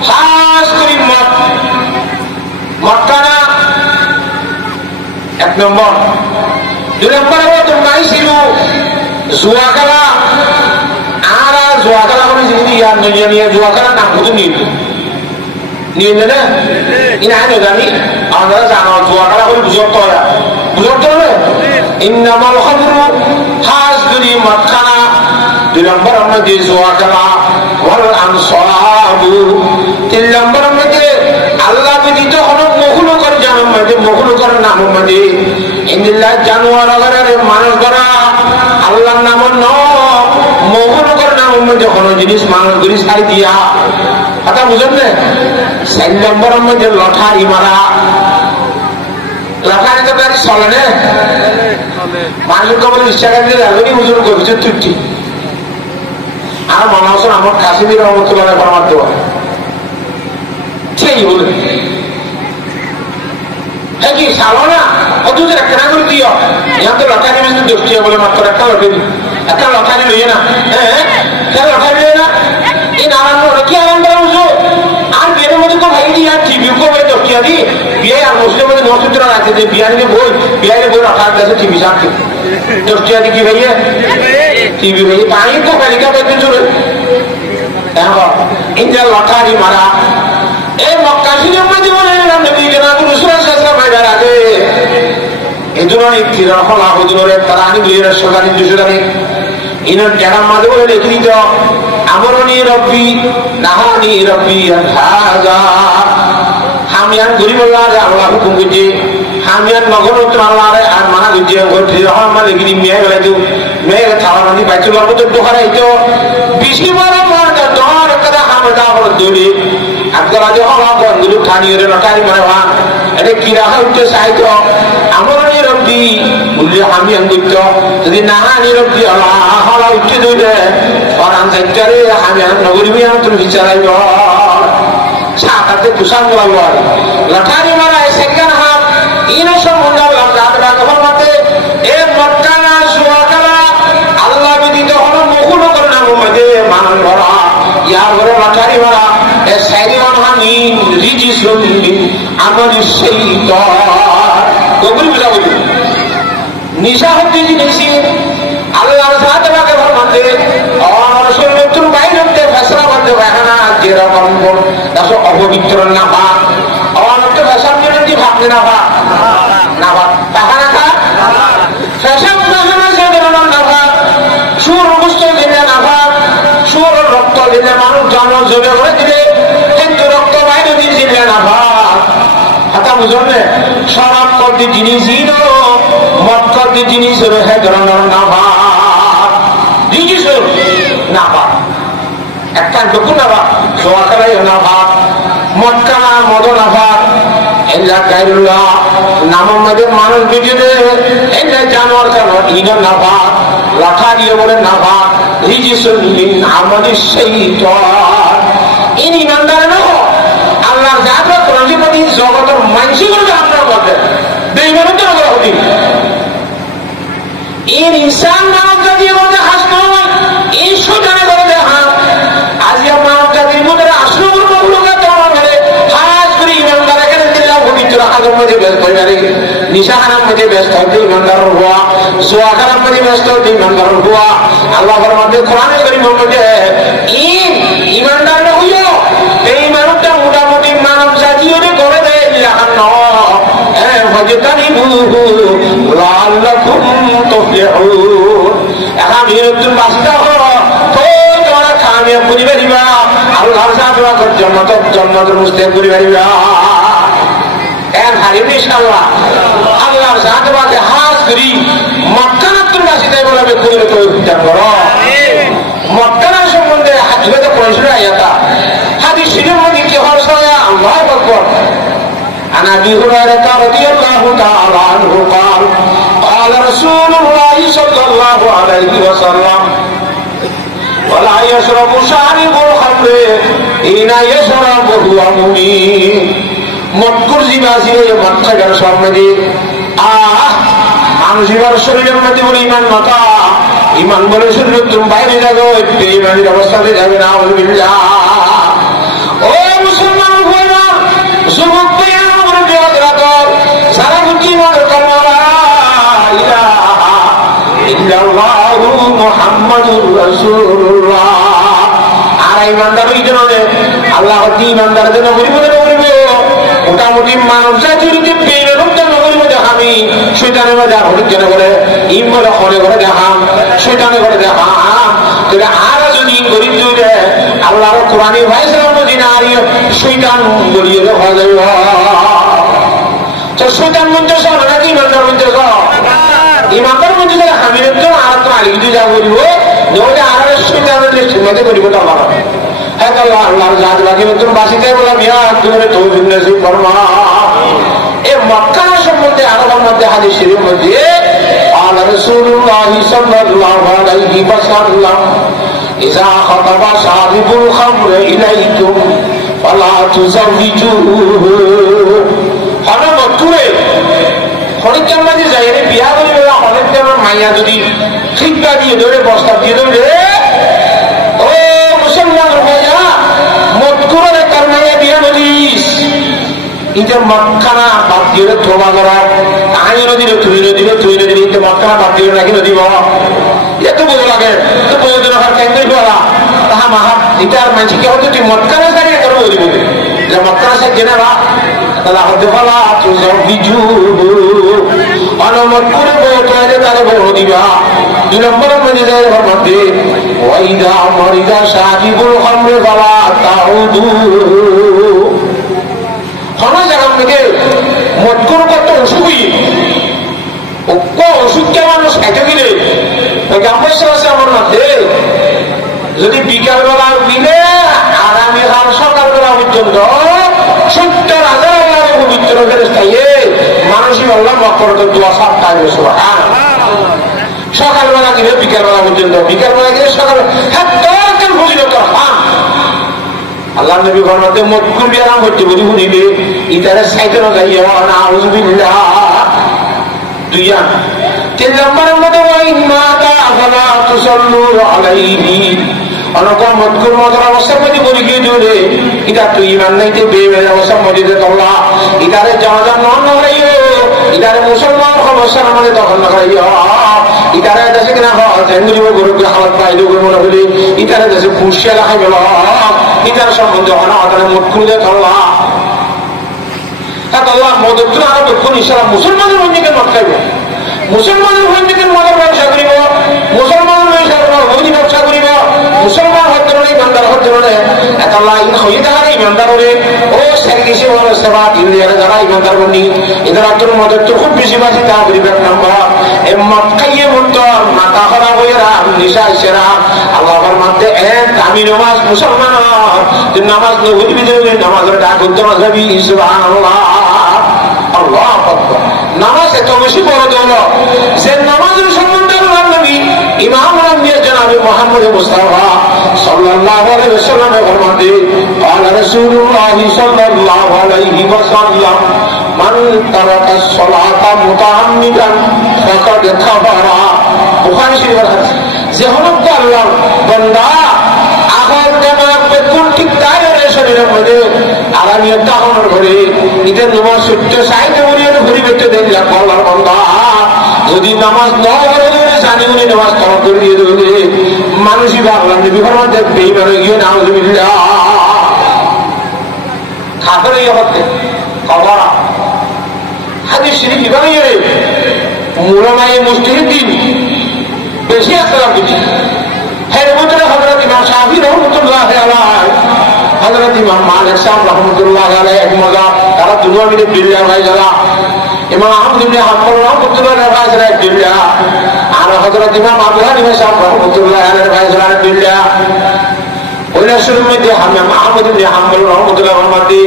খাস করে মক্কানা 1 নম্বর 2 নম্বর হলো তোমরাই ছিল জুয়া খেলা আর জুয়া খেলা করে যদি ইয়ার নিয়ে জুয়া খেলা নাম শুধু নিয়ে না ইনা আনো জানি আমরা জানো জুয়া খেলা করে বুঝতে হয় বুঝতে হবে ইন্নামাল খামরু খাস করে মক্কানা 2 নম্বর মধ্যে জুয়া খেলা ওয়াল আনসাবু 3 নম্বর মধ্যে আল্লাহ ব্যতীত কোনো মখলুকের জানার মধ্যে মখলুকের নামের মধ্যে ইন্দিল্লাহ জানোয়ার আগারে মানুষ করা আল্লাহর নাম ন মখলুকের নামের মধ্যে কোনো জিনিস মানুষ গুলি ছাড়ি দিয়া কথা বুঝেন না 4 নম্বরের মধ্যে লটারি মারা লটারি তো গাড়ি চলে না মানুষের কবলে ইচ্ছা কাজে রাজনী হুজুর গভীর তুটি আর মনে হচ্ছেন আমার কাশ্মীর রহমতুল্লাহ ফরমাত দেওয়া সেই বলে হ্যাঁ কি সালো না অথচ একটা না করে দিও यहाँ तो लटारी में दोस्ती है बोले मात्र একটা লটারি লইয়ে না হ্যাঁ লটারি লইয়ে না এই নারায়ণ কি আরাম করা বুঝো বিক্ষোভ হয়ে দশটিয়া দি বিয়ে আর মুসলিমের নক্ষত্র আছে যে বিয়ারিনে বই রাখার কাছে টিভি সাক্ষী দশটিয়া দি কি ভাইয়ে টিভি ভাইয়ে পানি তো কালিকা বেতন চলে দেখো ইন্ডিয়া লটারি মারা এই মক্কা শরীফের মধ্যে বলে নবী জনাব রাসূল সাল্লাল্লাহু আলাইহি ওয়াসাল্লাম আগে এই দুনিয়া ইতিরা হলা হুজুরের তারানি দুইয়ের সকালে দুশোদানি ইনার কেরাম মাঝে বলে লিখে দিত আমরনি রব্বি নাহানি রব্বি হাযা হামিয়ান গরিবুল্লাহ আল্লাহ হুকুম করছে হামিয়ান নগরত আল্লাহরে আর মানা করছে ঘটে রহমান লিখে দি মেয়ে গেলে তো মেয়ে খাওয়ার মানে বাইতুল মাকদুস দোকানে তো বেশি বড় মার্গ দর কদা হামদা হল দৌড়ে আপনারা যে হলা বন্ধু খানিয়ে লটারি মারবা এটা কি রাখা হচ্ছে সাহিত্য আমরনি রব্বি বললে হামিয়ান করত যদি নাহানি রব্বি আল্লাহ হলা উঠে দৌড়ে ফরান সাইটারে হামিয়ান নগরী মিয়ান তুমি বিচারাইব সাকাতে তুষার লাগলো লটারি মারা সেকেন্ড হাফ ইনো সম্বন্ধ রাত রাত হতে এ মক্কা না সুয়াকালা আল্লাহ বিদিত হলো মুকুল করে না মধ্যে মানন ভরা ইয়ার ঘরে লটারি মারা এ সাইরিয়ান হানি রিজিসুন আমলি শাইতান কবুল বুঝা বলি নিশা হচ্ছে জিনিসই আল্লাহর সাথে রাখে ফরমাতে আর সুন্নতুল বাইরতে ফসলা বন্ধ হয় না যেরকম দাসো অপবিত্র না পা অনন্ত ফসল যদি ভাবতে না পা না পা টাকা না খা ফসল না সেদিন না পা সুর মুস্ত দিলে না পা সুর রক্ত দিলে মানুষ জন্ম জোরে করে দিলে কিন্তু রক্ত বাইরে দিয়ে দিলে না পা হাতা বুঝলে শরাব করতে জিনিসই মদ করতে জিনিস হে ধরনের না পা না পা একটা ঢুকু না পা সোয়াকালাই না পা মদকানা মদ না পা এলা গায়রুল্লাহ নামের মধ্যে মানুষ বিজেতে এলা জানোয়ার কানো ইন না পা লাঠা দিয়ে বলে না পা রিজিসুল মিন আমালি শাইতান ইনি ইমানদার না আল্লাহর জাত প্রতিপদি জগতের মানসিকতা আপনার মধ্যে বেঈমানত্ব করা হতি এই ইনসান মানব জাতির মধ্যে হাসতে হয় এই শয়তানে করে দেখা আজ মানব জাতির মধ্যে আসল লোকে তোমার মেরে হাজ করে ইমানদার এখানে দিল্লা পবিত্র হাজের মধ্যে ব্যস্ত হয়ে যাবে নিশা খানার মধ্যে ব্যস্ত হতে ইমানদার হওয়া জোয়া খানার মধ্যে ব্যস্ত হতে ইমানদার হওয়া আল্লাহর মধ্যে কোরআনের কারীমের মধ্যে ইমানদার না হইও এই মানবটা মোটামুটি মানব জাতীয় করে দেয় ইলাহান ফাজতানিবুহু লাআল্লাকুম তুফলিহুন এখন বিরুদ্ধ বাসিন্দা হও তো তোমরা কামিয়াব করি পারিবা আল্লাহর সাথে জান্নাতের মুস্তাহিক করি পারিবা এর হারিব ইনশাআল্লাহ আল্লাহর সাথে বাদে হাজ করি মক্কানাতুল বাসিন্দা বলবে কইলে তো উদ্ধার করো মক্কানা সম্বন্ধে হাদিসে পড়াশোনা আয়াতা হাদিস শরীফের মধ্যে কি হরসায়া আল্লাহু আকবার عن ابي هريره رضي الله تعالى عنه قال قال رسول الله صلى الله عليه وسلم ولا يشرب شارب الخمر حين يشربه مؤمن মদকুর জিবাসিরে মদখাগার সম্বন্ধে মানুষের শরীরের মধ্যে বলে ইমান মাতা ইমান বলে শরীর তুমি বাইরে যাবো বেঈমানের অবস্থাতে যাবে না আলহামদুলিল্লাহ ও মুসলমান ভাইরা যুবক সারা বুঝি মনে করো ইল্লাল্লাহু মুহাম্মাদুর রাসূলুল্লাহ আর ইমানদার ওই জন্য আল্লাহ কি ইমানদার জন্য বলবো মোটামুটি মানব জাতির যে বেরোর জন্য বলবো যে আমি শয়তানের মধ্যে হরির জন্য করে ইম বলে হরে করে দেখাম শয়তানে করে দেখাম তবে আর যদি গরিব দুধে আল্লাহর কোরআনি ভাইসের মধ্যে না আর শয়তান বলিয়ে দেখা যাবে তো শয়তান মন্ত্র সব নাকি ইমানদার মন্ত্র সব ইমানদার মন্ত্র যারা হামির আর তো আগে যদি যা বলবো যেমন আর শয়তানের মধ্যে করিব তো আমার হ্যাঁ আল্লাহ আল্লাহর জাত বাকি মন্ত্র বাসিতে বললাম ইয়া তুমি তৌফিক নসিব ফরমা এই মক্কা সম্বন্ধে আরবের মধ্যে হাদিস শরীফের মধ্যে قال رسول الله صلى الله عليه وسلم اذا خطب شارب الخمر اليكم فلا تزوجوه হলে মতুরে হরিকের মাঝে যাই রে বিয়া করি বেলা হলের তেমন মাইয়া যদি ঠিকটা দিয়ে ধরে বস্তা দিয়ে ধরে ও মুসলমান ভাইয়া মতকুরের তার মাইয়া বিয়া বলিস ইতে মক্কানা বাদ দিয়ে তোবা করা আই নদী তুই নদী ইতে মক্কানা বাদ দিয়ে নাকি নদী বাবা এত বোঝা লাগে তো বোঝা দিন আর কেন্দ্র করা তাহা মাহা ইটার মানুষ কি হতো তুই মক্কানা সারিয়ে করবো বলি বলি যে মক্কানা সার জেনে বা তাহলে হতে বলা তুই বিজু অনুমত করে বলতে তাহলে বড় দিবা 2 নম্বরের মধ্যে যায় মধ্যে ওয়াইদা মরিদা সাহিবুল খামরে বাবা তাউদু হনা জায়গা থেকে মত কোনো কত অসুখই অসুখ কে মানুষ খাইতে গেলে সমস্যা আছে আমার মধ্যে যদি বিকালবেলা মিলে আর আমি সকালবেলা পর্যন্ত 70,000 পবিত্র খাইয়ে মানুষই বললাম মক্করত দোয়া সাপ খাইবে সকালবেলা গেলে বিকালবেলা পর্যন্ত বিকালবেলা গেলে সকালবেলা হ্যাঁ তোর ফজিলত হাম আল্লাহ নবী ফরমাতে মক্কুল বিরাম হচ্ছে বলি শুনিলে ইতারে সাইকেল গাইয়া নাউযুবিল্লাহ 2 3 নম্বরের মধ্যে ওয়াইন্না তাআলা তুসাল্লু আলাইহি অনকম মক্কুল মদর অবস্থা মধ্যে বলি কি দিলে এটা তুই ইমান নাইতে বেবের অবস্থা মধ্যে তোলা ইতারে জানাজা নন হইও ইতারে মুসলমান সমস্যার মধ্যে তখন হইও ইতারে দেশে কিনা জেঙ্গুলি গরুকে হালত পাইলো মনে হলে ইতারে দেশে ফুসিয়া লাগাই গেল ইতার সম্বন্ধে হনা তারা মক্কুল দিয়ে তোলা আল্লাহ মদত আরো দুঃখ ইসলাম মুসলমানের মধ্যে মত খাইব মুসলমানের মধ্যে মদের ব্যবসা করিব মুসলমানের ব্যবসা করিব মুসলমান হতে ইমানদার হতে আল্লাহ হয়ে থাকার ইমানদার হলে ও সার্ভিসে সেবা ইন্ডিয়ারে যারা ইমানদার বনি এদের আত্মর মদের তো খুব বেশি বাসি তা পরিবেশ নাম্বার এ মত খাইয়ে মত মাথা খারাপ হয়ে রাম নিশা ইসেরা আল্লাহর মধ্যে এক দামি নামাজ মুসলমান নামাজ নবী নামাজের ডাক উদ্যম যাবি সুবহানাল্লাহ আল্লাহ আকবার নামাজ এত বেশি বড় দৌলত যে নামাজের সম্বন্ধে আল্লাহর নবী ইমাম আম্বিয়া জনাবে মুহাম্মদ মুস্তাফা সাল্লাল্লাহু আলাইহি ওয়াসাল্লাম ফরমাতে قال رسول الله صلى الله عليه وسلم من ترك الصلاة متعمدا فقد كفر বুখারী শরীফের হাদিস যে হলো আল্লাহর বান্দা আগর দেমাগ বেকুল ঠিক তাই শরীরের মধ্যে আরামিয়ত দাহনের ঘরে ইদের নামাজ সত্য সাইতে বলিয়ে ঘুরি বেঁচে দেখলে আল্লাহর বান্দা যদি নামাজ না পড়ে জানি উনি নামাজ তরক করে দিয়ে দেবে মানুষই ভাবলাম যে বিফরমান দেখবে এইবার গিয়ে নাউযুবিল্লাহ কাফের ইয়ে হতে কবরা হাদিস শরীফ কিভাবে মুলামায়ে মুজতাহিদিন বেশি আসলাম বুঝি হ্যাঁ ভিতরে হযরত ইমাম শাফি রাহমাতুল্লাহ আলাইহি হযরত ইমাম মালিক সাহেব রাহমাতুল্লাহ আলাইহি এক মজা তারা দুনিয়া মিলে বিল্লাহ ভাই যারা ইমাম আহমদ ইবনে হাম্বল রাহমাতুল্লাহ আলাইহি যারা বিল্লাহ আর হযরত ইমাম আবু হানিফা সাহেব রাহমাতুল্লাহ আলাইহি ভাই যারা বিল্লাহ ওই রাসূলের মধ্যে ইমাম আহমদ ইবনে হাম্বল রাহমাতুল্লাহ আলাইহি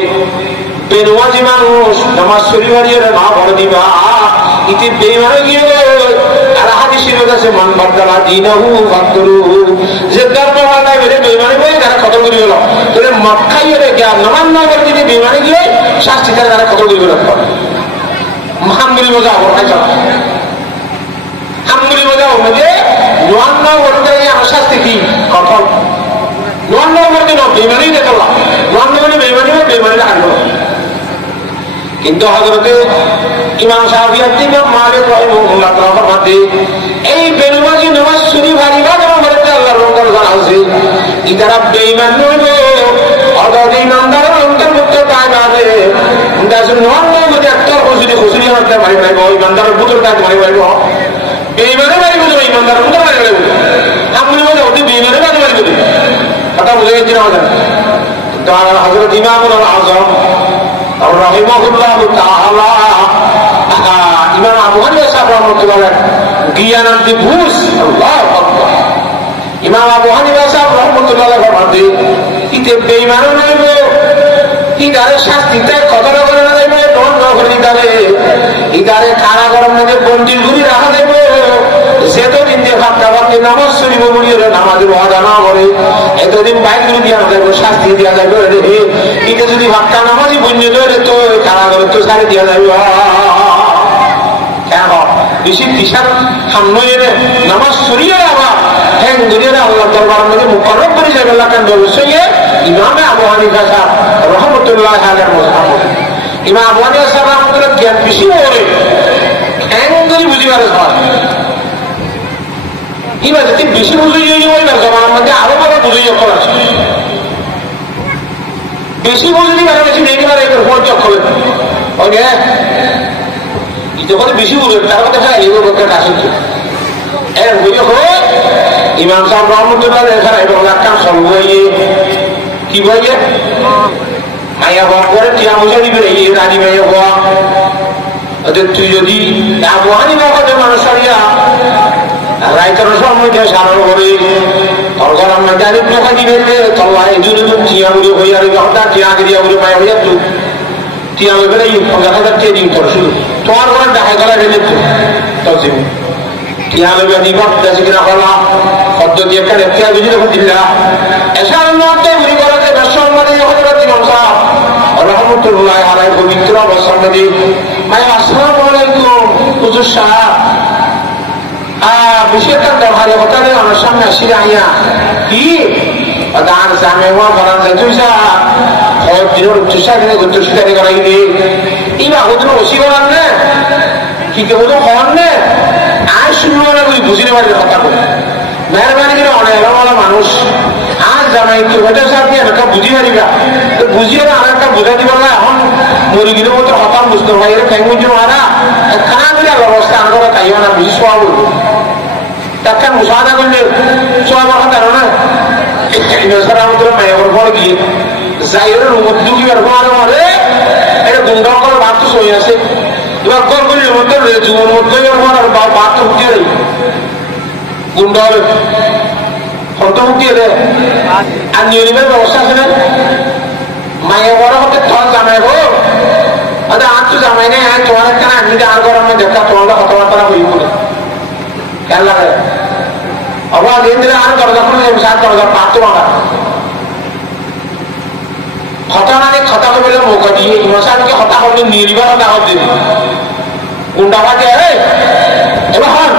বেনওয়াজি মানুষ নামাজ শরীফের মা বড় দিবা ইতি বেঈমান গিয়ে আর হাদিস শরীফে আছে মান বাদলা দিনহু ফাকরুহু যে ধর্ম বানাই বেরে বেঈমানি বই তারা কতল করে গেল তোরে মক্কায় রে জ্ঞান নামান না করে যদি বেঈমানি গিয়ে শাস্তি তারা কতল করে গেল মুহাম্মদি মজা হবে ভাই সাহেব মুহাম্মদি মজা হবে যে নোয়ান না করতে গিয়ে শাস্তি কি কতল নোয়ান না করতে না বেঈমানি দেখলা নোয়ান না করে বেঈমানি রাখলো কিন্তু হযরতে ইমাম শাফিঈ ইমাম মালিক রাহিমাহুল্লাহ তাআলা ফরমাতে এই বেনওয়াজি নামাজ শরীফ হারিবাদ বলতে আল্লাহর রহমত আছে ইদারা বেঈমান নয় অর্থাৎ ইমানদারের অন্তর্ভুক্ত কাজ আছে দাস নরমাল মধ্যে একটা খুশি হতে পারি ভাই ইমানদারের পুত্র কাজ মারি ভাই বেঈমানে মারি বলে ইমানদারের পুত্র মারি বলে আপনি বলে ওটি বেঈমানে মারি বলে কথা বুঝে গেছেন আমাদের তো হযরত ইমামুল আযম রাহিমাহুল্লাহ তাআলা ইমাম আবু হানিফা সাহেব রাহমাতুল্লাহ জ্ঞানান্তি ঘুষ আল্লাহু আকবার ইমাম আবু হানিফা সাহেব রাহমাতুল্লাহ ফরমাতে ইতে বেঈমান নইব ইদারে শাস্তিতে কতটা করে না দেবে দণ্ড করে দিতে ইদারে কারাগারের মধ্যে বন্দী ঘুরি রাখা দেবে সেতদিন যে ভাবটা ভাবতে নামাজ শরীফ বলিয়ে নামাজের ওয়াদা না বলে এতদিন বাইক করে দেওয়া যাবে শাস্তি দেওয়া যাবে এটা যদি ভাবটা নামাজই বন্য ধরে তো কারাগারে তো ছাড়ি দেওয়া যাবে কেন বেশি দিশার সামনে নামাজ সরিয়ে আবার হ্যাঁ দুনিয়ার আল্লাহ দরবার মধ্যে মুকররব করে যাবে আল্লাহ কেন অবশ্যই ইমামে আবু হানিফা সাহেব রাহমাতুল্লাহ আলাইহি ইমাম আবু হানিফা সাহেব রাহমাতুল্লাহ জ্ঞান বেশি করে ঠ্যাঙ্গলি বুঝিবার হয় এবার যদি বেশি বুঝে যাইবার জমানার মধ্যে আরো ভালো বুঝে যখন আছে বেশি বুঝলি ভালো বেশি নেই এবার এবার ফোন চক্কর ওকে যখন বেশি বুঝে তার মধ্যে এগুলো করতে আসেন এর বুঝে হয় ইমাম সাহেব রহমতুল্লাহ এখানে এবং একটা সর্বয়ে কি বইয়ে মাইয়া হওয়া করে টিয়া বুঝে নিবে এই রানী মাইয়া হওয়া তুই যদি আবু হানিফা কথা মানুষ সারিয়া রাইতের সম্মুখে সারানো হবে তোর গরম মধ্যে আরেক টাকা দিবে তোলা এই জন্য টিয়া বুড়ি হয়ে আর হঠাৎ টিয়া দিয়া বুড়ি মায়া হইয়া তুই টিয়া হয়ে গেলে 50,000 টিয়া দিন তোর শুধু তোমার ঘরে দেখা গেলা রেলে তুই তোর জীবন টিয়া লইবে নিবা দেশে কিনা হলা পদ্ধতি একটা টিয়া বুঝি তখন দিলা এসার মধ্যে বুড়ি করাতে দর্শন মানে হজরত ইমাম সাহেব রহমতুল্লাহ আলাইহি পবিত্র অবস্থান মধ্যে মায়া আসসালামু আলাইকুম হুজুর সাহেব বেশি একটা দরকারি কথা নেই আমার সামনে আসি আইয়া কি দান সামনে হওয়া করান তুইসা দিনের উচ্চসা কিনে উচ্চশিকারি করাই রে এইবার ওদের ওসি করান না কি কেউ তো হন না আজ শুরু হলে বুঝি বুঝিতে পারি কথা বলে মেহরবানি করে অনেক এলাকা মানুষ আজ জানাই তো ওটা সাথে একটা বুঝি পারিবা তো বুঝিয়ে না আর একটা বোঝা দিবার না এখন মুরগির মতো হতাম বুঝতে হয় এর ফ্যাঙ্গুঞ্জ মারা খানা দিলে ব্যবস্থা আনকরা তাইও না বুঝি সব তাকে মুসাদা করলে সব কথা না সারা আমাদের মায়ের পর গিয়ে যাইয়ের মধ্যে কি ব্যবহার করে এটা গুন্ডা করে ভাত তো সই আছে এবার গরগুলির মধ্যে যুবর মধ্যে ব্যবহার আর ভাত তো উঠিয়ে দেয় গুন্ডা হবে হত উঠিয়ে দেয় আর নিয়মের ব্যবস্থা আছে না মায়ের বড় হতে থল জামাই গো আচ্ছা আর তো জামাই নেই আর তোমার একটা আমি আর গরমে দেখা তোমার কথাবার্তা হয়ে পড়ে কেন লাগে আবার দিন আর দরজা খুলে সাত দরজা পাঁচটো মারা খতানাকে খতা করলে মৌকা দিয়ে মশানকে হতা করলে নির্বাহ দাওয়াত দিবি গুন্ডা বাজে এবার হন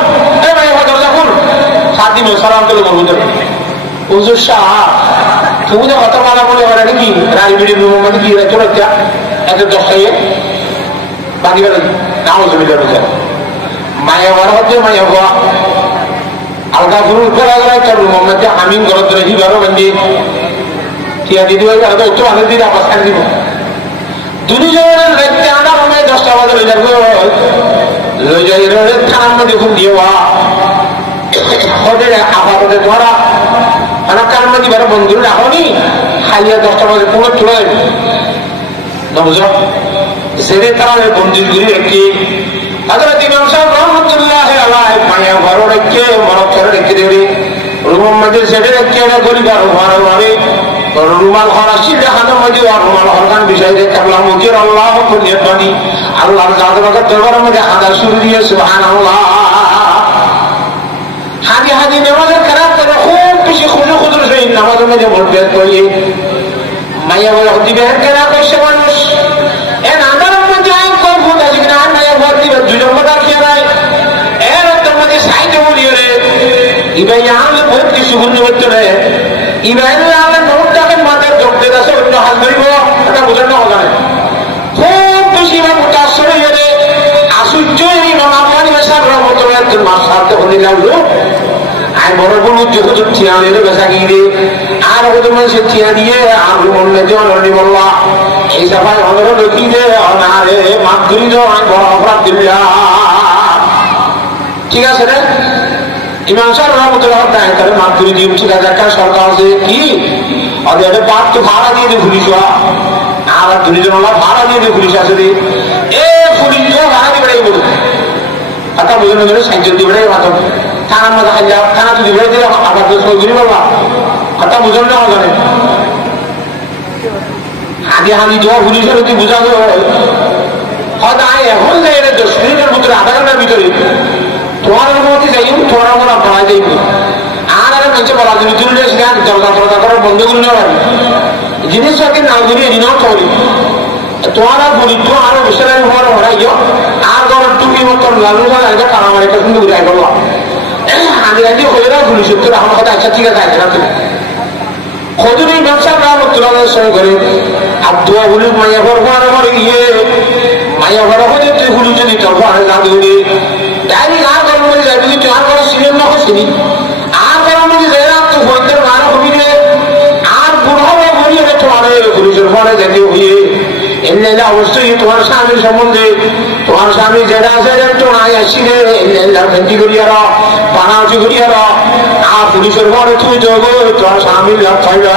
এই ভাই দরজা খুল 7 দিন সালাম তুলে বলবো হুজুর শাহ তুমি যে হতা মারা বলে ওরা নাকি রাজবিড়ির রুমের মধ্যে কি চলে এত 10টায় বাকি বেলা নাও জমি যাবে মায়া বড় হচ্ছে মায়া হওয়া আলগা ফুল করা গেল একটা রুমের মধ্যে আমিন গরত ধরে হিবারও বান্ধি টিয়া দিদি ভাই আর উচ্চ হাতে দিদি আবার ছাড় দিব দুজনের রাত্রে আনা রুমে 10টা বাজে লই যাবো লই যাই থানার মধ্যে খুব দিয়ে ওদের আপাতত ধরা অনেকটার মধ্যে এবার বন্ধুরা রাখনি খালিয়া 10টা বাজে পুরো চলে না বুঝো সেরে তারা বন্ধুগুলি একটি হযরত ইমাম সাহেব রাহমাতুল্লাহ আলাইহি মায়া ঘর রেখে মরক করে রেখে দেবে রুমের মধ্যে সেরে রেখে না গরিবার ঘর ঘরে রুমাল ঘর আসি দেখানো মধ্যে রুমাল ঘরখান বিষয় রে কাবলা মুজির আল্লাহ পুনিয়ত বাণী আল্লাহর জাদুবাগের দরবারের মধ্যে হাদা শুরু দিয়ে সুবহানাল্লাহ হাজি হাজি নামাজের খারাপ করে খুব বেশি খুশু খুজুর সহিত নামাজের মধ্যে বলবে কই মায়া বলে দিবে কেনা কইছে মানুষ এ নামাজের মধ্যে আইন কোন ভুল আছে কিনা মায়া বল দিবে দুজন কথা খেয়ে নাই এর তোর মধ্যে সাইডে বলিও রে ইবাই আলে বহুত কিছু গুণ করতে রে ইবাই আলে নোটটাকে মাথায় যোগ দিয়ে আছে অন্য হাল ধরিব এটা বোঝানো হবে না খুব বেশি বা মুতাসসির হয়ে রে আশ্চর্য এই মামানি ভাষার রহমতুল্লাহ তোর মাস সাথে হয়ে যাবো আই বড় বড় যত ঠিয়া নিয়ে বেসা গিয়ে আর ওদের মানুষের ঠিয়া দিয়ে আর মনে জননী বললা এই সবাই অনেক লক্ষ্মী যে না রে মাপ ধরি যাও আমি বড় অপরাধ দিল ঠিক আছে রে ইমাম সাহেব রহমতুল্লাহ দায় করে মাপ ধরি দিই ঠিক আছে একটা সরকার আছে কি ওদের বাদ তো ভাড়া দিয়ে দিয়ে পুলিশ আর দুজন ভাড়া দিয়ে দিয়ে পুলিশ আছে রে এ পুলিশ ভাড়া দিয়ে বেড়াই বলুন একটা বুঝে গেলে সাইকেল দিয়ে বেড়াই মাত্র থানার মধ্যে খাই যাও থানা যদি বেড়ে দিলে আবার তো সই করি বলবা একটা বুঝুন না জানে আগে হানি দেওয়া পুলিশের যদি বোঝা দেওয়া হয়তো আয় এখন যাই এটা 10 মিনিটের ভিতরে আধা ঘন্টার ভিতরে তোমার অনুমতি যাই তোমার আমার আপনারা যাইব আর আরে মানুষে বলা যদি তুমি দরজা দরজা করার বন্ধ করে নেওয়া জিনিস সাথে না ঘুরিয়ে দিনও চলি তোমার আর বলি তো আরো বসে হওয়ার হরাইও আর গরম টুকি মতন লালু এটা কারামারি একটা কিন্তু ঘুরে বললো আমি রাজি হয়ে না পুলিশ উত্তর আমার কথা আচ্ছা ঠিক আছে না তুমি খজুরি ব্যবসা না তুলানোর সঙ্গে করে আব্দুয়া বলি মাইয়া পর গিয়ে মাইয়া ঘরে হয়ে তুই হুলু যদি তোর ঘরে না দিবি তাই আর গরম করে যাবি তুই আর ঘরে সিনেম না হচ্ছিনি আর গরম করে যাই না তুই বইতের মারা হবি রে আর বুড়ো হবে ঘুরিয়ে তোমার পুলিশের ঘরে যেতে হইয়ে এমনি অবশ্যই তোমার স্বামীর সম্বন্ধে তোমার স্বামী যেটা আছে তোমায় আসি রে ভেন্টি করিয়ার বানাউচি করিয়ার আর পুলিশের ঘরে তুই যোগ তোমার স্বামীর লাভ থাকবে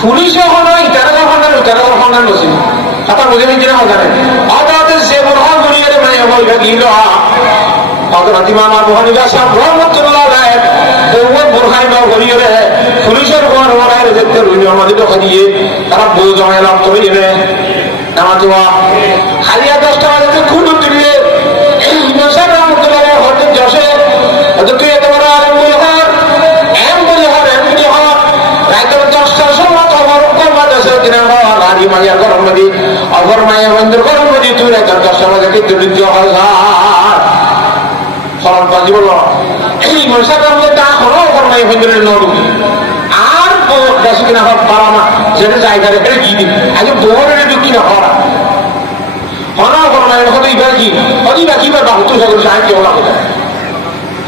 পুলিশে হলো ইতারা সন্ধান বসি কথা বুঝে নিচ্ছি না জানেন অত সে বড় করিয়ে মানে বলবে গিল অত রাতিমা আমার মোহানিকা সাহেব রহমতুল্লাহ বহুত বোরখাই বা করিয়ে রে পুলিশের ঘর ওরাই দেখতে রইল আমাদের দোকান দিয়ে তারা বউ জমায় লাভ করে যাবে নামাজুয়া খালিয়া 10টা বাজে খুব তুললে এই নসার রহমতুল্লাহ হতে যশে তুই এত বড় আরাম বলে হর এম বলে হর রাইতের 10টার সময় খবর করবা 10 দিন নারী মাইয়া গরম নদী অগর মাইয়া বন্ধুর গরম নদী তুই রাইতের 10টা বাজে কিন্তু দুর্য হাজার ফলন পাজি বলো এই নসার রহমতুল্লাহ হলো অগর মাইয়া বন্ধুরের নড়ু আর বেশি কিনা হওয়ার পারা না যেটা জায়গা রেখে কি দিন আগে বহরের ঢুকি না হওয়া হনা করোনা হতো এবার কি অদিবা কিবার বাবু তো সকল সাহায্য ওলা হতো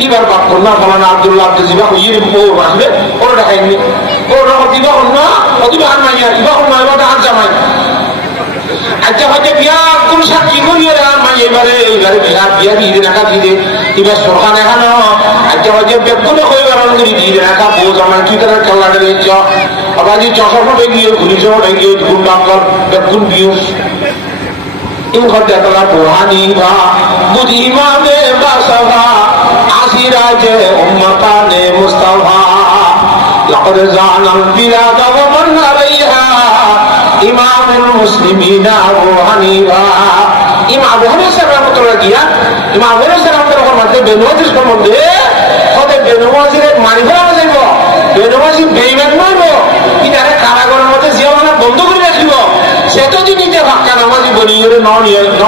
এবার বাপ কন্যা ফলানা আব্দুল্লাহ আব্দুল জিবা ইয়ে বউ আসবে ওরা দেখায়নি ওরা দিবা কন্যা অদিবা আর মাইয়া দিবা কন্যা এবার আর জামাই আচ্ছা হয়তো বিয়া কোন সাক্ষী করিয়ে মাই এবারে বিয়া দিয়ে রাখা দিয়ে এবার সরকার এখানো আচ্ছা হয়তো বেগুনে হয়ে গেল দিয়ে রাখা বউ জামাই তুই তারা খেলা দিয়েছ আবার যে চশা ফটে গিয়ে ঘুরিছ ফটে গিয়ে ঘুম ডাক্তার বেগুন বিয়স ইউ হতে তারা বোহানি বা বুঝিমা দে বাসভা আসিরাজে উম্মতানে মুস্তাফা لقد زعن البلاد ومن عليها إمام المسلمين أبو حنيفة إمام أبو حنيفة رحمة الله عليه إمام أبو حنيفة رحمة الله عليه বেনওয়াজির সম্বন্ধে হতে বেনওয়াজির মানিফা যাইব বেনওয়াজি বেঈমান নইব ইনারে কারাগারের মধ্যে জিয়াওয়ানা বন্ধ করে রাখিব সেটা যদি নিজে ভাক্কা নামাজি বনিয়ে ন নিয়ে ন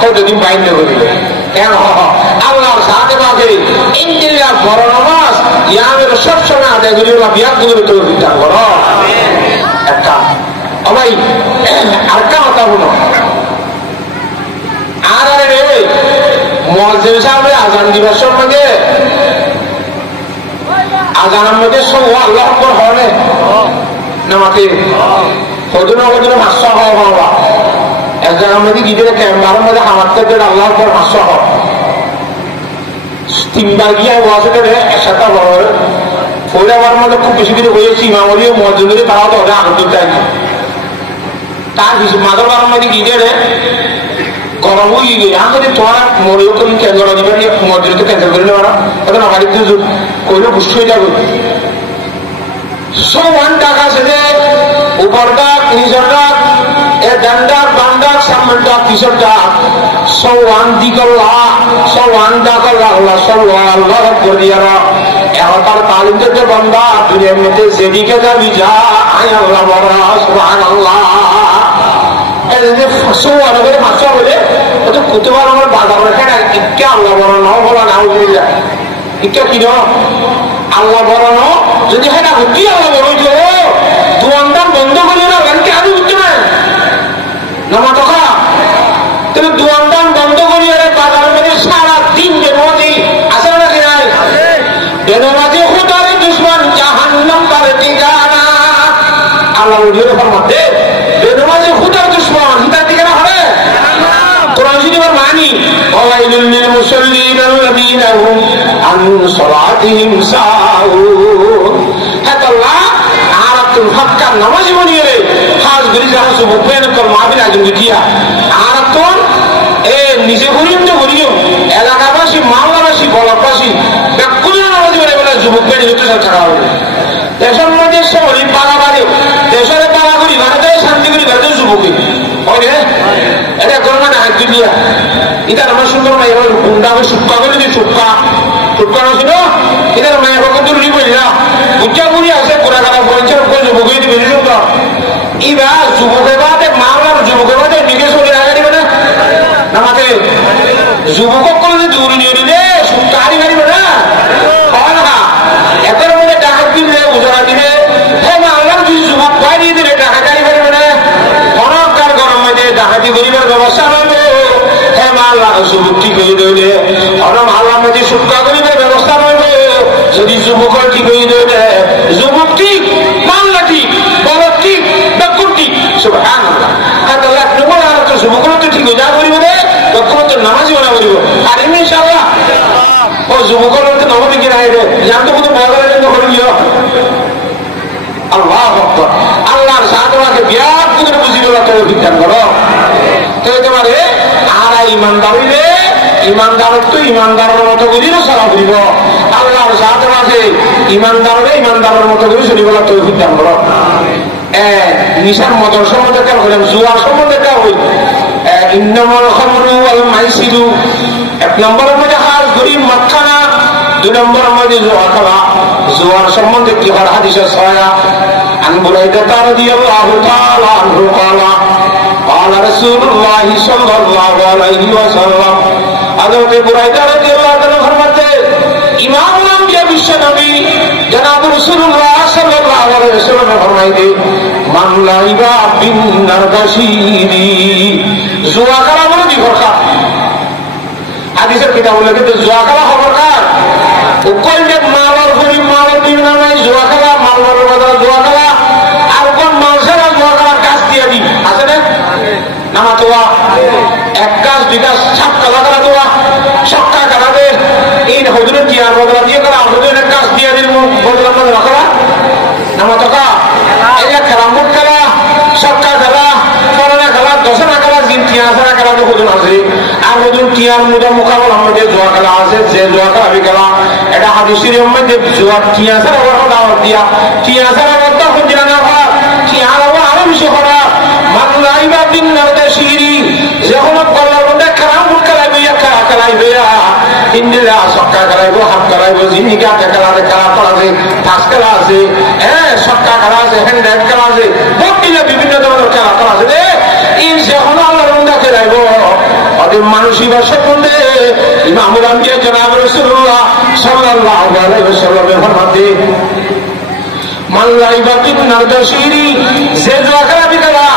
হয়তো দিন বাইন্ড করিবে কেন আল্লাহর সাথে বাদে ইন্দিল্লাহ বড় নামাজ ইয়ামের সবসময় আদায় করি বিয়াদ করে তো বিচার করো একটা ভাই আরেকটা কথা বলো আর রে মুয়াজ্জিন সাহেব আজান দিবার সময় আজানের মধ্যে সব আল্লাহ আকবার হলে নামাতে হজুর হজুর 500 হওয়া বাবা এক জায়গার মধ্যে গিয়ে ক্যাম্বারের মধ্যে আমার থেকে আল্লাহ আকবার 500 হয় 3বার গিয়ে ওয়াজে একসাথে বড় ফৈরাবার মধ্যে খুব বেশি করে হয়েছি ইমামলিও মজুরি তারাও তো ওটা আনন্দ চাই তার কিছু মাদরবার মধ্যে গিয়ে গরম হয়ে গিয়ে আমাদের তোমার মরেও তুমি ক্যান্সার দিবে মজুরিতে ক্যান্সেল করে নেওয়া তখন আমার একটু কইলে বুঝতে হয়ে যাবে সমান টাকা সেটা উপর ডাক নিচের ডাক এ ডান্ডাক বান্ডাক সামনের ডাক পিছর ডাক সওয়ান দিকল্লাহ সওয়ান ডাকল্লাহ সওয়ান আল্লাহ করিয়ারা এবার তালিম দিতে বান্দা দুনিয়ার মধ্যে যেদিকে যাবি যা আয় আল্লাহ বড় সুবহানাল্লাহ এর যে সওয়ান করে মাসা বলে তো কুতুবার আমার বাধা রাখে না কি আল্লাহ বড় নাও বলা নাও বলে এটা কি না আল্লাহ বড় নাও যদি হয় না কি আল্লাহ বড় হইলো দুয়ান্দান বন্ধ করি না গানকে আরো উঠতে না নামা টাকা তুমি দুয়ান্দান বন্ধ করি আরে বাজার মধ্যে সারা দিন বেনমাজি আসে না কি নাই বেনমাজি খুদারে দুশমন জাহান্নাম পারে ঠিকানা আল্লাহ ওদের ফরমাতে বেনমাজি খুদার দুশমন হিতা ঠিকানা হবে কোরআন শরীফের মানি ওয়াইলুল লিল মুসাল্লিন আল্লাযীনা হুম আন সালাতিহিম সাহুন আল্লাহ আরাতুল ফাক্কা নামাজি বনিয়ে রে খাস গরি যা সব পেন কর মাবিল আজম দিয়া আরাতুন এ নিজে গরিম তো গরিম এলাকাবাসী মাওলাবাসী বলবাসী বেকুল নামাজি বলে যুবক পেন হতে ছাড়া হবে দেশের মধ্যে সবই পালাবারে দেশের পালাগুলি ভারতে শান্তি করি ভারতের যুবকই হয় রে এটা করোনা না দুনিয়া এটা আমার সুন্দর মাই গুন্ডা সুক্কা করে দিই সুক্কা সুক্কা ছিল এটার মায়ের পক্ষে তো রিবই না বুঝা বুড়ি আছে কোরা কাটা পঞ্চাশ যুবকই দিবে তো এবার যুবকের বাদে মামলার যুবকের বাদে দিকে চলে আগে দিবে না আমাকে যুবক করে দূর নিয়ে দিলে সুক্কা হারি হারিবে না হয় না একের মধ্যে ডাকাত দিলে উজরা দিলে হ্যাঁ মামলার যদি যুবক পাই দিয়ে দিলে ডাকাত হারি হারিবে না অনেক কার গরম মধ্যে ডাকাত যুবক ঠিক হয়ে দইলে অনম আল্লাহ মধ্যে সুক্কা করিবার ব্যবস্থা রইবে যদি যুবক ঠিক হয়ে দইলে যুবক ঠিক মানলা ঠিক বড় ঠিক বেকুব ঠিক সুবহানাল্লাহ আল্লাহ নবুল আর তো যুবক তো ঠিক হয়ে যা করিবে রে বেকুব তো নামাজি বানা করিব আর ইনশাআল্লাহ ও যুবক তো নবী কি নাই রে জান তো কোনো বড় জন্য করিও আল্লাহু আকবার আল্লাহর সাধনাকে বিয়াত করে বুঝিবার তৌফিক দান করো তো তোমারে আর ঈমানদার হইলে ঈমানদারত্ব ঈমানদারের মতো করিও সারা করিব আল্লাহর সাধনাকে ঈমানদারের মতো করে চলিবার তৌফিক দান করো নিশার মদর সম্বন্ধে কেন হইলাম জুয়ার সম্বন্ধে কেন হইল ইন্নামাল খামরু ওয়াল মাইসিরু এক নম্বরের মধ্যে হাজ গরিব মাতখানা দুই নম্বরের মধ্যে জুয়া খেলা জুয়ার সম্বন্ধে কি হর হাদিসে ছয়া আন বুরাইদা রাদিয়াল্লাহু তাআলা আনহু ক্বালা قال رسول الله صلى الله عليه وسلم حضرت বুরাইদা রাদিয়াল্লাহু তাআলা ফরমাতে ইমামুল আম্বিয়া বিশ্ব নবী জনাব রাসূলুল্লাহ সাল্লাল্লাহু আলাইহি ওয়াসাল্লাম ফরমাইতে মান লাইবা বিন নারদাশিরি জুয়া খেলা বলে কি খরচা হাদিসের কিতাব লেখে তো জুয়া খেলা খবর কার কোন যে মাওয়ার গরিব মাওয়ার দিন নাই জুয়া খেলা মাওয়ার বাজার জুয়া খেলা আর কোন মানুষের জুয়া খেলা কাজ দিয়ে দি আছে না নামা তোয়া এক কাজ দুই কাজ সাত কালা করা তোয়া সক্কা করা দে এই হজুরের কি আর বদলা দিয়ে করা হজুরের কাজ দিয়ে দিল বদলা করে রাখা নামা তোকা এই খেলা মুখ খেলা সক্কা খেলা ফলানা খেলা দশনা খেলা জিন তিয়াসারা খেলা তো হজুর আছে আর হজুর তিয়ার মুদা মোকাবেলার মধ্যে জুয়া খেলা আছে যে জুয়া খেলা বি খেলা এটা হাদিসের মধ্যে জুয়া তিয়াসারা বড় দাওয়াত দিয়া তিয়াসারা বড় হজিরা না ভাব তিয়ার আরো বেশি করা মানলাইবা দিন নারদাশিরি যখন কল্লার মধ্যে খেলা মুখ খেলাইবে খেলা খেলাইবে ইন্দিরা সক্কা খেলাইবো হাত খেলাইবো জিনিকা খেলা করা আছে ফাঁস খেলা আছে সক্কা খেলা আছে হ্যান্ড খেলা আছে বটিলে বিভিন্ন ধরনের খেলা করা আছে রে এই যখন আল্লাহর মধ্যে খেলাইব ওদের মানসিকতা সম্বন্ধে ইমামুল আম্বিয়া জনাব রাসূলুল্লাহ সাল্লাল্লাহু আলাইহি ওয়াসাল্লাম ফরমাতে মান লাইবা বিন নারদাশিরি যে জুয়া খেলা বিকলা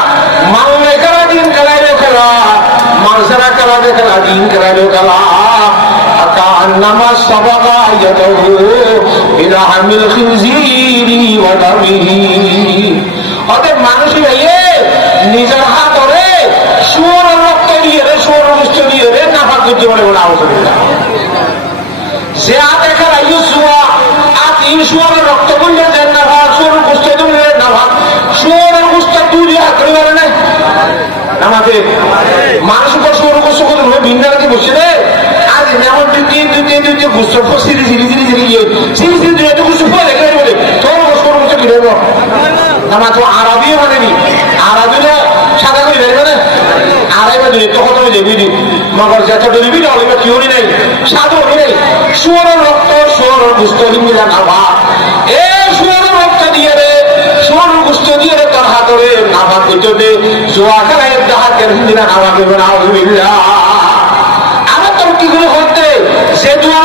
মানলাই খেলা দিন খেলাইলো খেলা মানসারা খেলা খেলা দিন খেলাইলো খেলা আকান্নামা সাবাকা ইয়াতাহু ইলা হামিল খিনজিরি ওয়া দামিহি ওদের মানসিক নিজের হাত ধরে শুয়োরের রক্ত দিয়ে রে শুয়োরের গোশত দিয়ে রে নাফাক করতে পারে বলে আলোচনা যে হাতে খেলাইলো জুয়া আর তিন শুয়োরের রক্ত বললে দেন না ভাগ শুয়োরের গোশত দিলে না ভাগ শুয়োরের গোশত তুই হাত ধরে পারে না আমাদের মানুষ উপর শুয়োরের গোশত কত ভিন্ন রাখি বসে রে আজ যেমন দুই গোশত সিরি সিরি সিরি সিরি সিরি সিরি দুই এত গোশত পরে দেখে বলে তোর গোশত গোশত কি দেবো না তো আরবিও মানেনি আরবিরা সাদা করে দেবে না আড়াইবা দিনে তখন আমি দেখবি নি মগর যেটা ডরিবি না অলিবা কিউরি নাই সাদা হলি নাই শুয়োরের রক্ত শুয়োরের গোশত মিলা না ভাগ এ শুয়োরের রক্ত দিয়ে রে শুয়োরের গোশত দিয়ে রে তোর হাতরে না ভাগ করতে দে জোয়া খেলায় হাত কেন দিনা খাওয়া করবে না আলহামদুলিল্লাহ আমার তোর কি করে করতে সে জোয়া